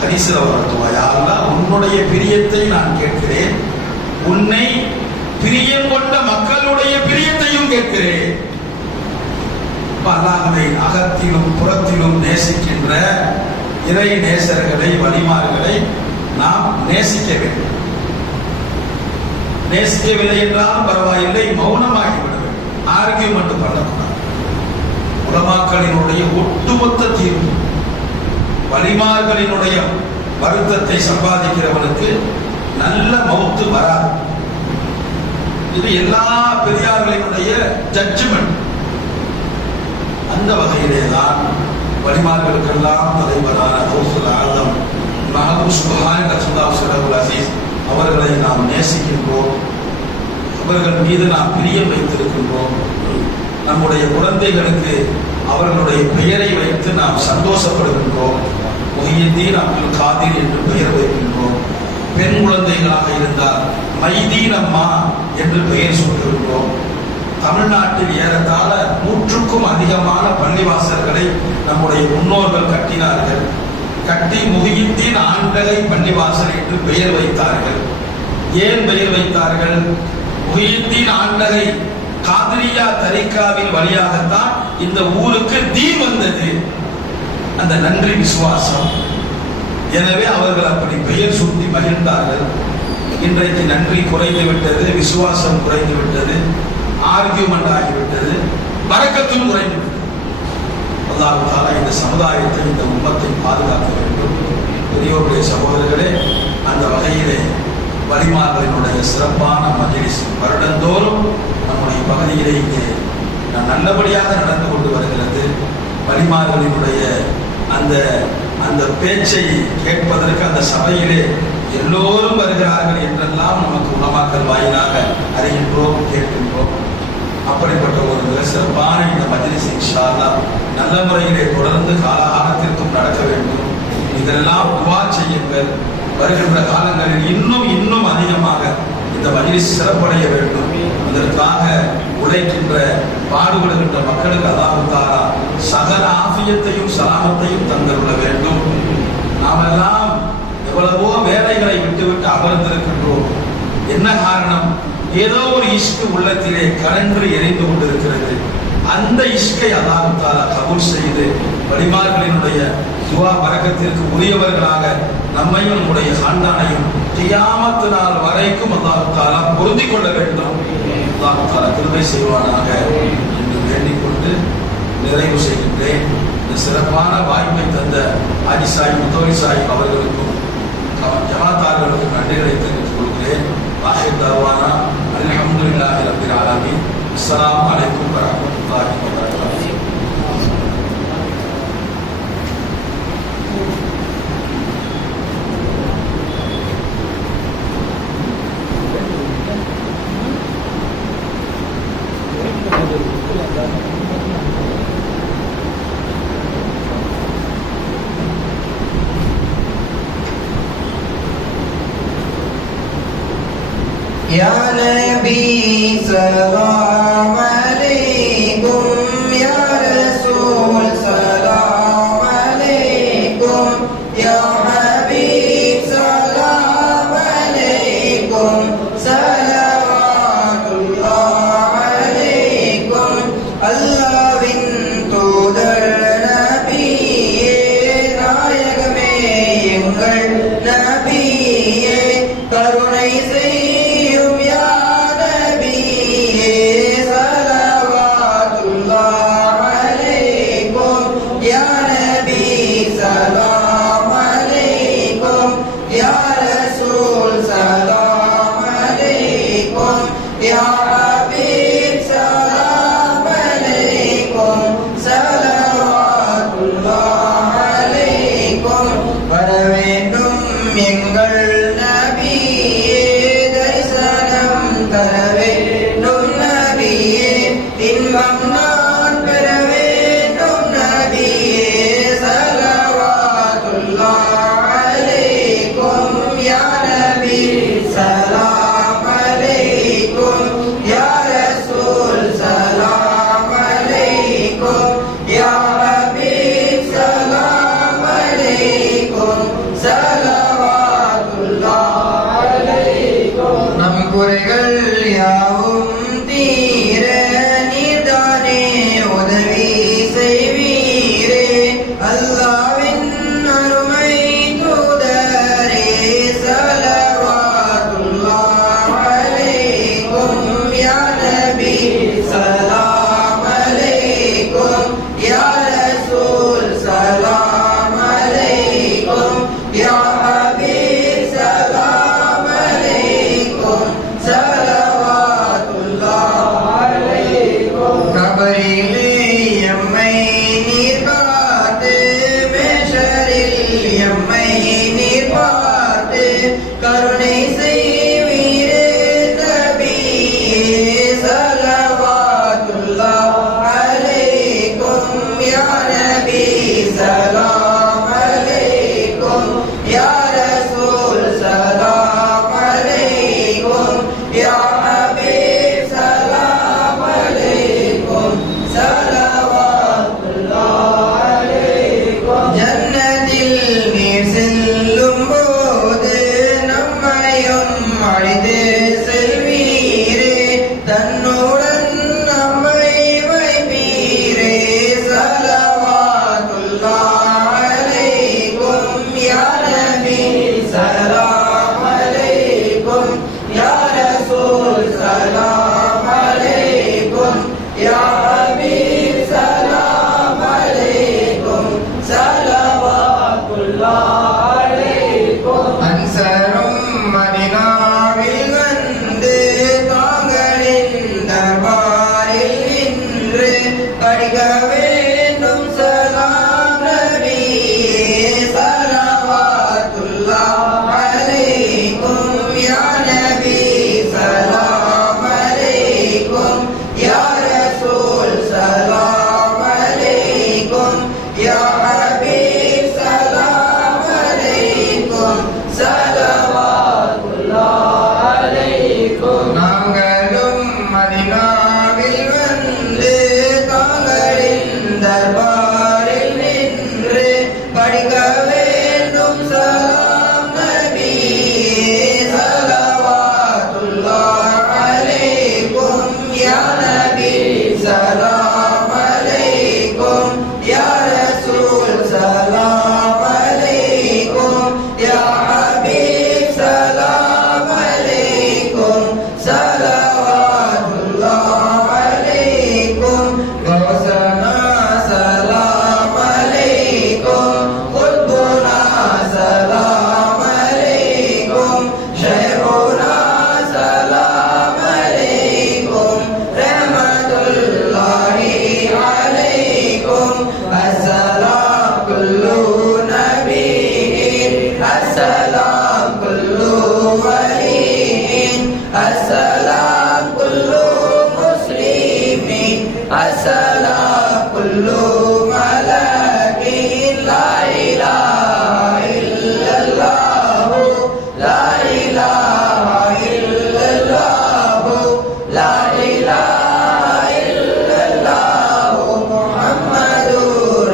ஹதீஸ்ல வருது, யா அல்லாஹ் உன்னுடைய பிரியத்தை நான் கேட்கிறேன், உன்னை பிரியம் கொண்ட மக்களுடைய பிரியத்தையும் கேட்கிறேன். அல்லாஹ்வை அகத்திலும் புறத்திலும் நேசிக்கின்ற இறை நேசர்களை வலிமார்களை நாம் நேசிக்க வேண்டும். நேசிக்கவில்லை என்றாலும் பரவாயில்லை, மௌனமாகிவிட வேண்டும். ஆர்கியூமெண்ட் பண்ணக்கூடாது. உலமாக்களினுடைய ஒட்டுமொத்த தீர்வு, வலிமார்களினுடைய வருத்தத்தை சம்பாதிக்கிறவனுக்கு நல்ல மௌத்து வராது. இது எல்லா பெரியார்களினுடைய ஜட்ஜ்மெண்ட். அந்த வகையிலே தான் வலிமார்களுக்கெல்லாம் தலைவரான கௌசுல் ஆலம் மஹபூப் சுப்ஹானஹு ரசூலுல்லாஹி அஸீஸ் அவர்களை நாம் நேசிக்கின்றோம். அவர்கள் மீது நாம் பிரியம் வைத்திருக்கின்றோம். நம்முடைய குழந்தைகளுக்கு அவர்களுடைய பெயரை வைத்து நாம் சந்தோஷப்படுகின்றோம். முஹியுத்தீன் அப்துல் காதிர் என்று பெயர் வைக்கின்றோம். பெண் குழந்தைகளாக இருந்தால் மைதீன் அம்மா என்று பெயர் சூட்டுகின்றோம். தமிழ்நாட்டில் ஏறத்தாழ 100க்கும் அதிகமான பள்ளிவாசல்களை நம்முடைய முன்னோர்கள் கட்டினார்கள். கட்டி முஹியுத்தீன் ஆண்டகை பள்ளிவாசல் என்று பெயர் வைத்தார்கள். ஏன் பெயர் வைத்தார்கள்? முஹியுத்தீன் ஆண்டகை காதிரியா தரிகாவின் வழியாகத்தான் இந்த ஊருக்கு தீன் வந்தது. அந்த நன்றி விசுவாசம். எனவே அவர்கள் அப்படி பெயர் சூட்டி மகிழ்ந்தார்கள். இன்றைக்கு நன்றி குறைந்து விட்டது, விசுவாசம் குறைந்து விட்டது, ஆர்கியூமெண்ட் ஆகிவிட்டது, பரக்கத்தும் குறைந்து விட்டது. அல்லாஹ் தஆலா இந்த சமுதாயத்தை, இந்த உம்மத்தை பாதுகாக்க வேண்டும். பெரியோருடைய சகோதரர்களே, அந்த வகையிலே வலிமார்களினுடைய சிறப்பான மஜ்லிஸ் வருடந்தோறும் நம்முடைய பகுதியிலே இங்கே நல்லபடியாக நடந்து கொண்டு வருகிறது. வலிமார்களினுடைய அந்த பேச்சை கேட்பதற்கு அந்த சபையிலே எல்லோரும் வருகிறார்கள் என்றெல்லாம் நமக்கு உலமாக்கள் வாயிலாக அறிகின்றோம், கேட்கின்றோம். அப்படிப்பட்ட ஒரு மிக சிறப்பான இந்த மஜ்லிஸ் இன்ஷா அல்லாஹ் நல்ல முறையிலே தொடர்ந்து காலகாலத்திற்கும் நடக்க வேண்டும். இதெல்லாம் துஆ செய்யுங்கள். வருகின்ற காலங்களில் இன்னும் அதிகமாக இந்த மஜ்லிஸ் சிறப்படைய வேண்டும். இதற்காக உழைக்கின்ற பாடுபடுகின்ற மக்களுக்கு அல்லாஹ் தஆலா சகல ஆஃபியத்தையும் சலாமத்தையும் தந்தருள வேண்டும். நாமெல்லாம் எவ்வளவோ வேலைகளை விட்டுவிட்டு அமர்ந்திருக்கின்றோம். என்ன காரணம்? ஏதோ ஒரு இஷ்கு உள்ளத்திலே கரன்று எரிந்து கொண்டிருக்கிறது. அந்த இஷ்கை அல்லாஹ் தஆலா கபூல் செய்து வலிமார்களினுடைய துஆ பரக்கத்திற்கு உரியவர்களாக நம்மையும் நம்முடைய சாண்டானையும் கியாமத் நாள் வரைக்கும் அல்லாஹ் தஆலா பொருந்திக் கொள்ள வேண்டும். அல்லாஹ் தஆலா கிருபை செய்வானாக என்று வேண்டிக்கொண்டு நிறைவு செய்கின்றேன். இந்த சிறப்பான வாய்ப்பை தந்த ஆஜி சாஹிப் முத்தோலி சாஹிப் அவர்களுக்கும் ஜமாத்தார்களுக்கும் நன்றிகளை தெரிவித்துக் கொள்கிறேன். ஆஹிர் தஅவானா அல்ஹம்துலில்லாஹி ரப்பில் ஆலமீன். அஸ்ஸலாமு அலைக்கும் வரஹ்மத்துல்லாஹி வபரகாத்துஹு. Ya Nabi salam alaikum, Ya Rasul salam alaikum, Ya Habib salam alaikum, salawatullah alaikum. Allahwin தூதர் நபியே, நாயகமே எங்கள் நபியே, கருணை செய்யும் யா நபியே, ஸலவாத்துல்லாஹ் அலைக்கும் யா நபி, ஸலாம் அலைக்கும் யா ரசூல், ஸலாம் அலைக்கும் யா ஹபீப், ஸலாம் அலைக்கும், ஸலவாத்துல்லாஹ் அலைக்கும். வரவேண்டும் எங்கள் நபியே, தரிசனம் தர வேண்டும் நபியே, இன்பம் நான் பெற வேண்டும் நபியே, ஸலவாத்துல்லாஹ் அலைக்கும் யா நபி, ஸலாம் அலைக்கும் யா ரசூல், ஸலாம் அலைக்கும் யா ஹபீப், ஸலாம் அலைக்கும், ஸலவாத்துல்லாஹ் அலைக்கும். நம் குறைகள் யாவும் தீர நீர்தானே உதவி செய்வீரே, அல்லாஹ்வின் அருமை தூதரே, ஸலவாத்துல்லாஹ் அலைக்கும் யா நபி, ஸலாம் அலைக்கும் யா ரசூல், ஸலாம் அலைக்கும் யா ஹபீப், ஸலாம் அலைக்கும், ஸலவாத்துல்லாஹ் அலைக்கும். கபரிலே எம்மை நீர் பார்த்து, மேஷரில் எம்மை நீர் பார்த்து, கருணை செய்வீரே நபியே, ஸலவாத்துல்லாஹ் அலைக்கும் யா நபி, ஸலாம் அலைக்கும் யா ரசூல், ஸலாம் அலைக்கும் யா ஹபீப், ஸலாம் அலைக்கும், ஸலவாத்துல்லாஹ் அலைக்கும். ஜன்னத்தில் நீர் செல்லும் போது நம்மையும் அழைத்து செல்வீரே, தன்னுடன் நம்மை வைப்பீரே, ஸலவாத்துல்லாஹ் அலைக்கும் யா நபி, ஸலாம் அலைக்கும் யா ரசூல், ஸலாம் அலைக்கும் யா ஹபீப், ஸலாம் அலைக்கும், ஸலவாத்துல்லாஹ் அலைக்கும். அன்சரும் மதீனாவில் வந்து தாங்களின் தர்பாரில் நின்று படிக்க வேண்டும் சலாம் நபியே, ஸலவாத்துல்லாஹ் அலைக்கும் யா நபி, ஸலாம் அலைக்கும் யா ரசூல், ஸலாம் அலைக்கும் யா ஹபீப், ஸலாம் அலைக்கும், ஸலவாத்துல்லாஹ் அலைக்கும். நாங்களும் மதீனாவில் வந்து தாங்களின் السلام كل ملك لا إله إلا الله لا إله إلا الله لا إله إلا الله محمد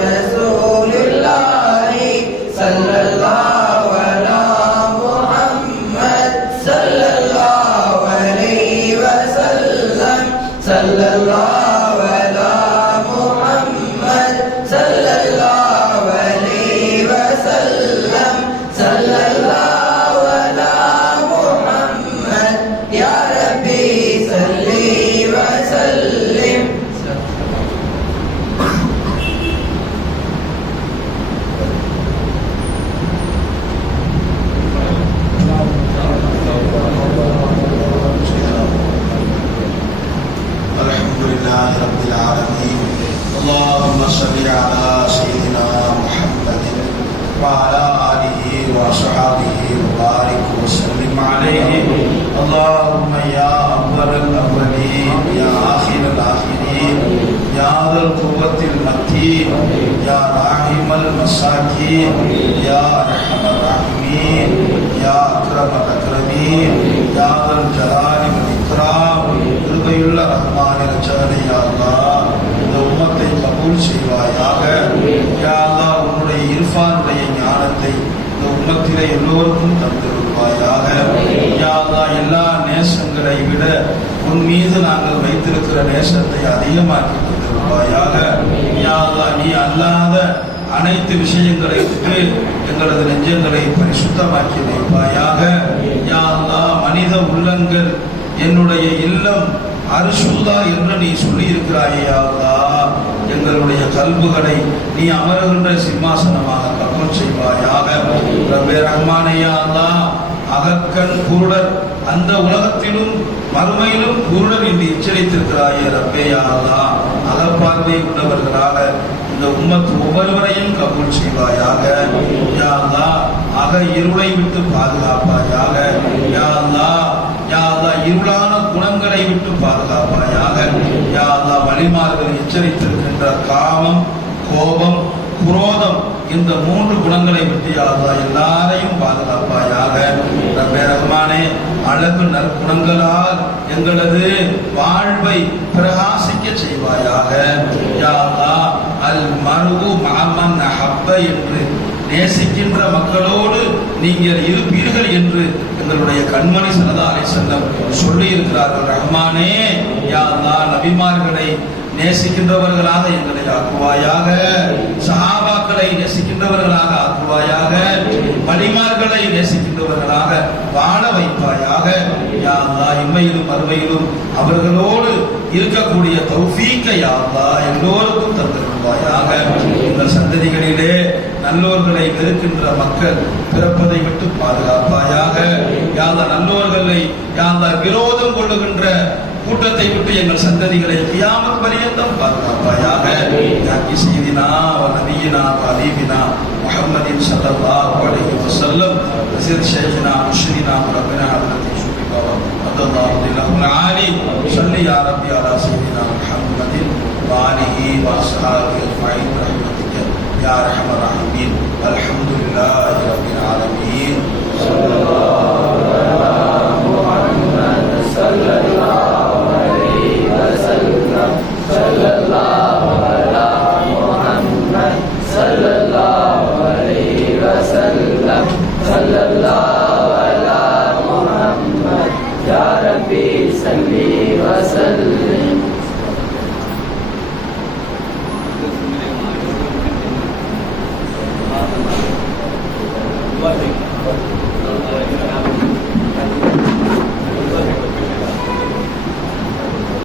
رسول الله صلى الله على محمد صلى الله عليه وسلم صلى الله على محمد صلى الله عليه وسلم صلى الله على محمد يا ربي صل وسلم الحمد لله رب العالمين اللهم صل على سيدنا محمد وعلى آله وصحبه وبارك وسلم عليه اللهم يا أول الأولين يا آخر الآخرين يا ذا القوة المتين يا راحم المساكين يا أرحم الراحمين يا أكرم الأكرمين يا ذا الجلال والإكرام கிருபையுள்ள ரஹ்மான ரஜானே யா அல்லாஹ் இந்த உம்மத்தை கபூல் செய்வாயாக யா அல்லாஹ் உன்னுடைய இர்ஃபானுடைய ஞானத்தை இந்த உம்மத்திலே எல்லோருக்கும் தந்திருப்பாயாக யா அல்லாஹ் எல்லா நேசங்களை விட உன் மீது நாங்கள் வைத்திருக்கிற நேசத்தை அதிகமாக்கி தந்திருப்பாயாக யா அல்லாஹ் நீ அல்லாத அனைத்து விஷயங்களை விட்டு எங்களது நெஞ்சங்களை பரிசுத்தமாக்கி வைப்பாயாக யா அல்லாஹ் மனித உள்ளங்கள் என்னுடைய இல்லம் அரிசுதா என்று நீ சொல்லி இருக்கிறாயே அல்லாஹ் எங்களுடைய கல்புகளை நீ அமருகின்ற சிம்மாசனமாக கபூல் செய்வாயாக ரப்பே ரஹ்மானே யா அல்லாஹ் அகக்கண் குருடர் அந்த உலகத்திலும் மறுமையிலும் குருடர் என்று எச்சரித்திருக்கிறாயே ரப்பே யா அல்லாஹ் அகப்பார்வை உள்ளவர்களாக இந்த உம்மத் ஒவ்வொருவரையும் கபூல் செய்வாயாக யா அல்லாஹ் அக இருளை விட்டு பாதுகாப்பாயாக யா அல்லாஹ் யா அல்லாஹ் இருளான குணங்களை விட்டு பாதுகாப்பாயாக யா அல்லாஹ் வழிமார்கள் எச்சரித்திருக்கின்ற காமம் கோபம் குரோதம் இந்த மூன்று குணங்களை விட்டு யா அல்லாஹ் எல்லாரையும் பாதுகாப்பாயாக ரப்பே ரஹ்மானே அழகு நற்குணங்களால் எங்களது வாழ்வை பிரகாசிக்க செய்வாயாக யா அல்லாஹ் அல் மர்ஹு மஅமன் அஹப்ப என்று நேசிக்கின்ற மக்களோடு நீங்கள் இருப்பீர்கள் என்று எங்களுடைய கண்மணி ஸல்லல்லாஹு அலைஹி வஸல்லம் சொல்லி இருக்கிறார்கள் ரஹ்மானே யா அல்லாஹ் நபிமார்களை நேசிக்கின்றவர்களாக எங்களை ஆக்குவாயாக சஹாபாக்களை நேசிக்கின்றவர்களாக ஆக்குவாயாக வலிமார்களை நேசிக்கின்றவர்களாக வாழ வைப்பாயாக யா அல்லாஹ் இம்மையிலும் மறுமையிலும் அவர்களோடு இருக்கக்கூடிய தௌஃபீக்கை யா அல்லாஹ் எல்லோருக்கும் தந்திருவாயாக எங்கள் சந்ததிகளிலே நல்லோர்களை வெறுக்கின்ற மக்கள் பிறப்பதை விட்டு பாதுகாப்பாயாக யா அல்லாஹ் நல்லோர்களை யா அல்லாஹ் விரோதம் கொள்ளுகின்ற கூட்டத்தை விட்டு எங்கள் சந்ததிகளை கியாமத் பரியந்தம் பாதுகாப்பாயாக யாக்கி சையதினா வ நபியினா வ ஹபீபினா முஹம்மதின் ஸல்லல்லாஹு அலைஹி வஸல்லம் வஸிர் ஷைഖினா முஷ்ரினா ரப்பனா ஹதரத் ஷுபிகா அல்லாஹு தில்லஹுல் ஆலி ஸல்லி யா ரப்பி அலா சையதினா முஹம்மதின் வ ஆலிஹி வ அஸ்ஹாபிஹி அஜ்மஈன் ரஹ்மத்திக யா அர்ஹமர் ராஹிமீன் அல்ஹம்துலில்லாஹ்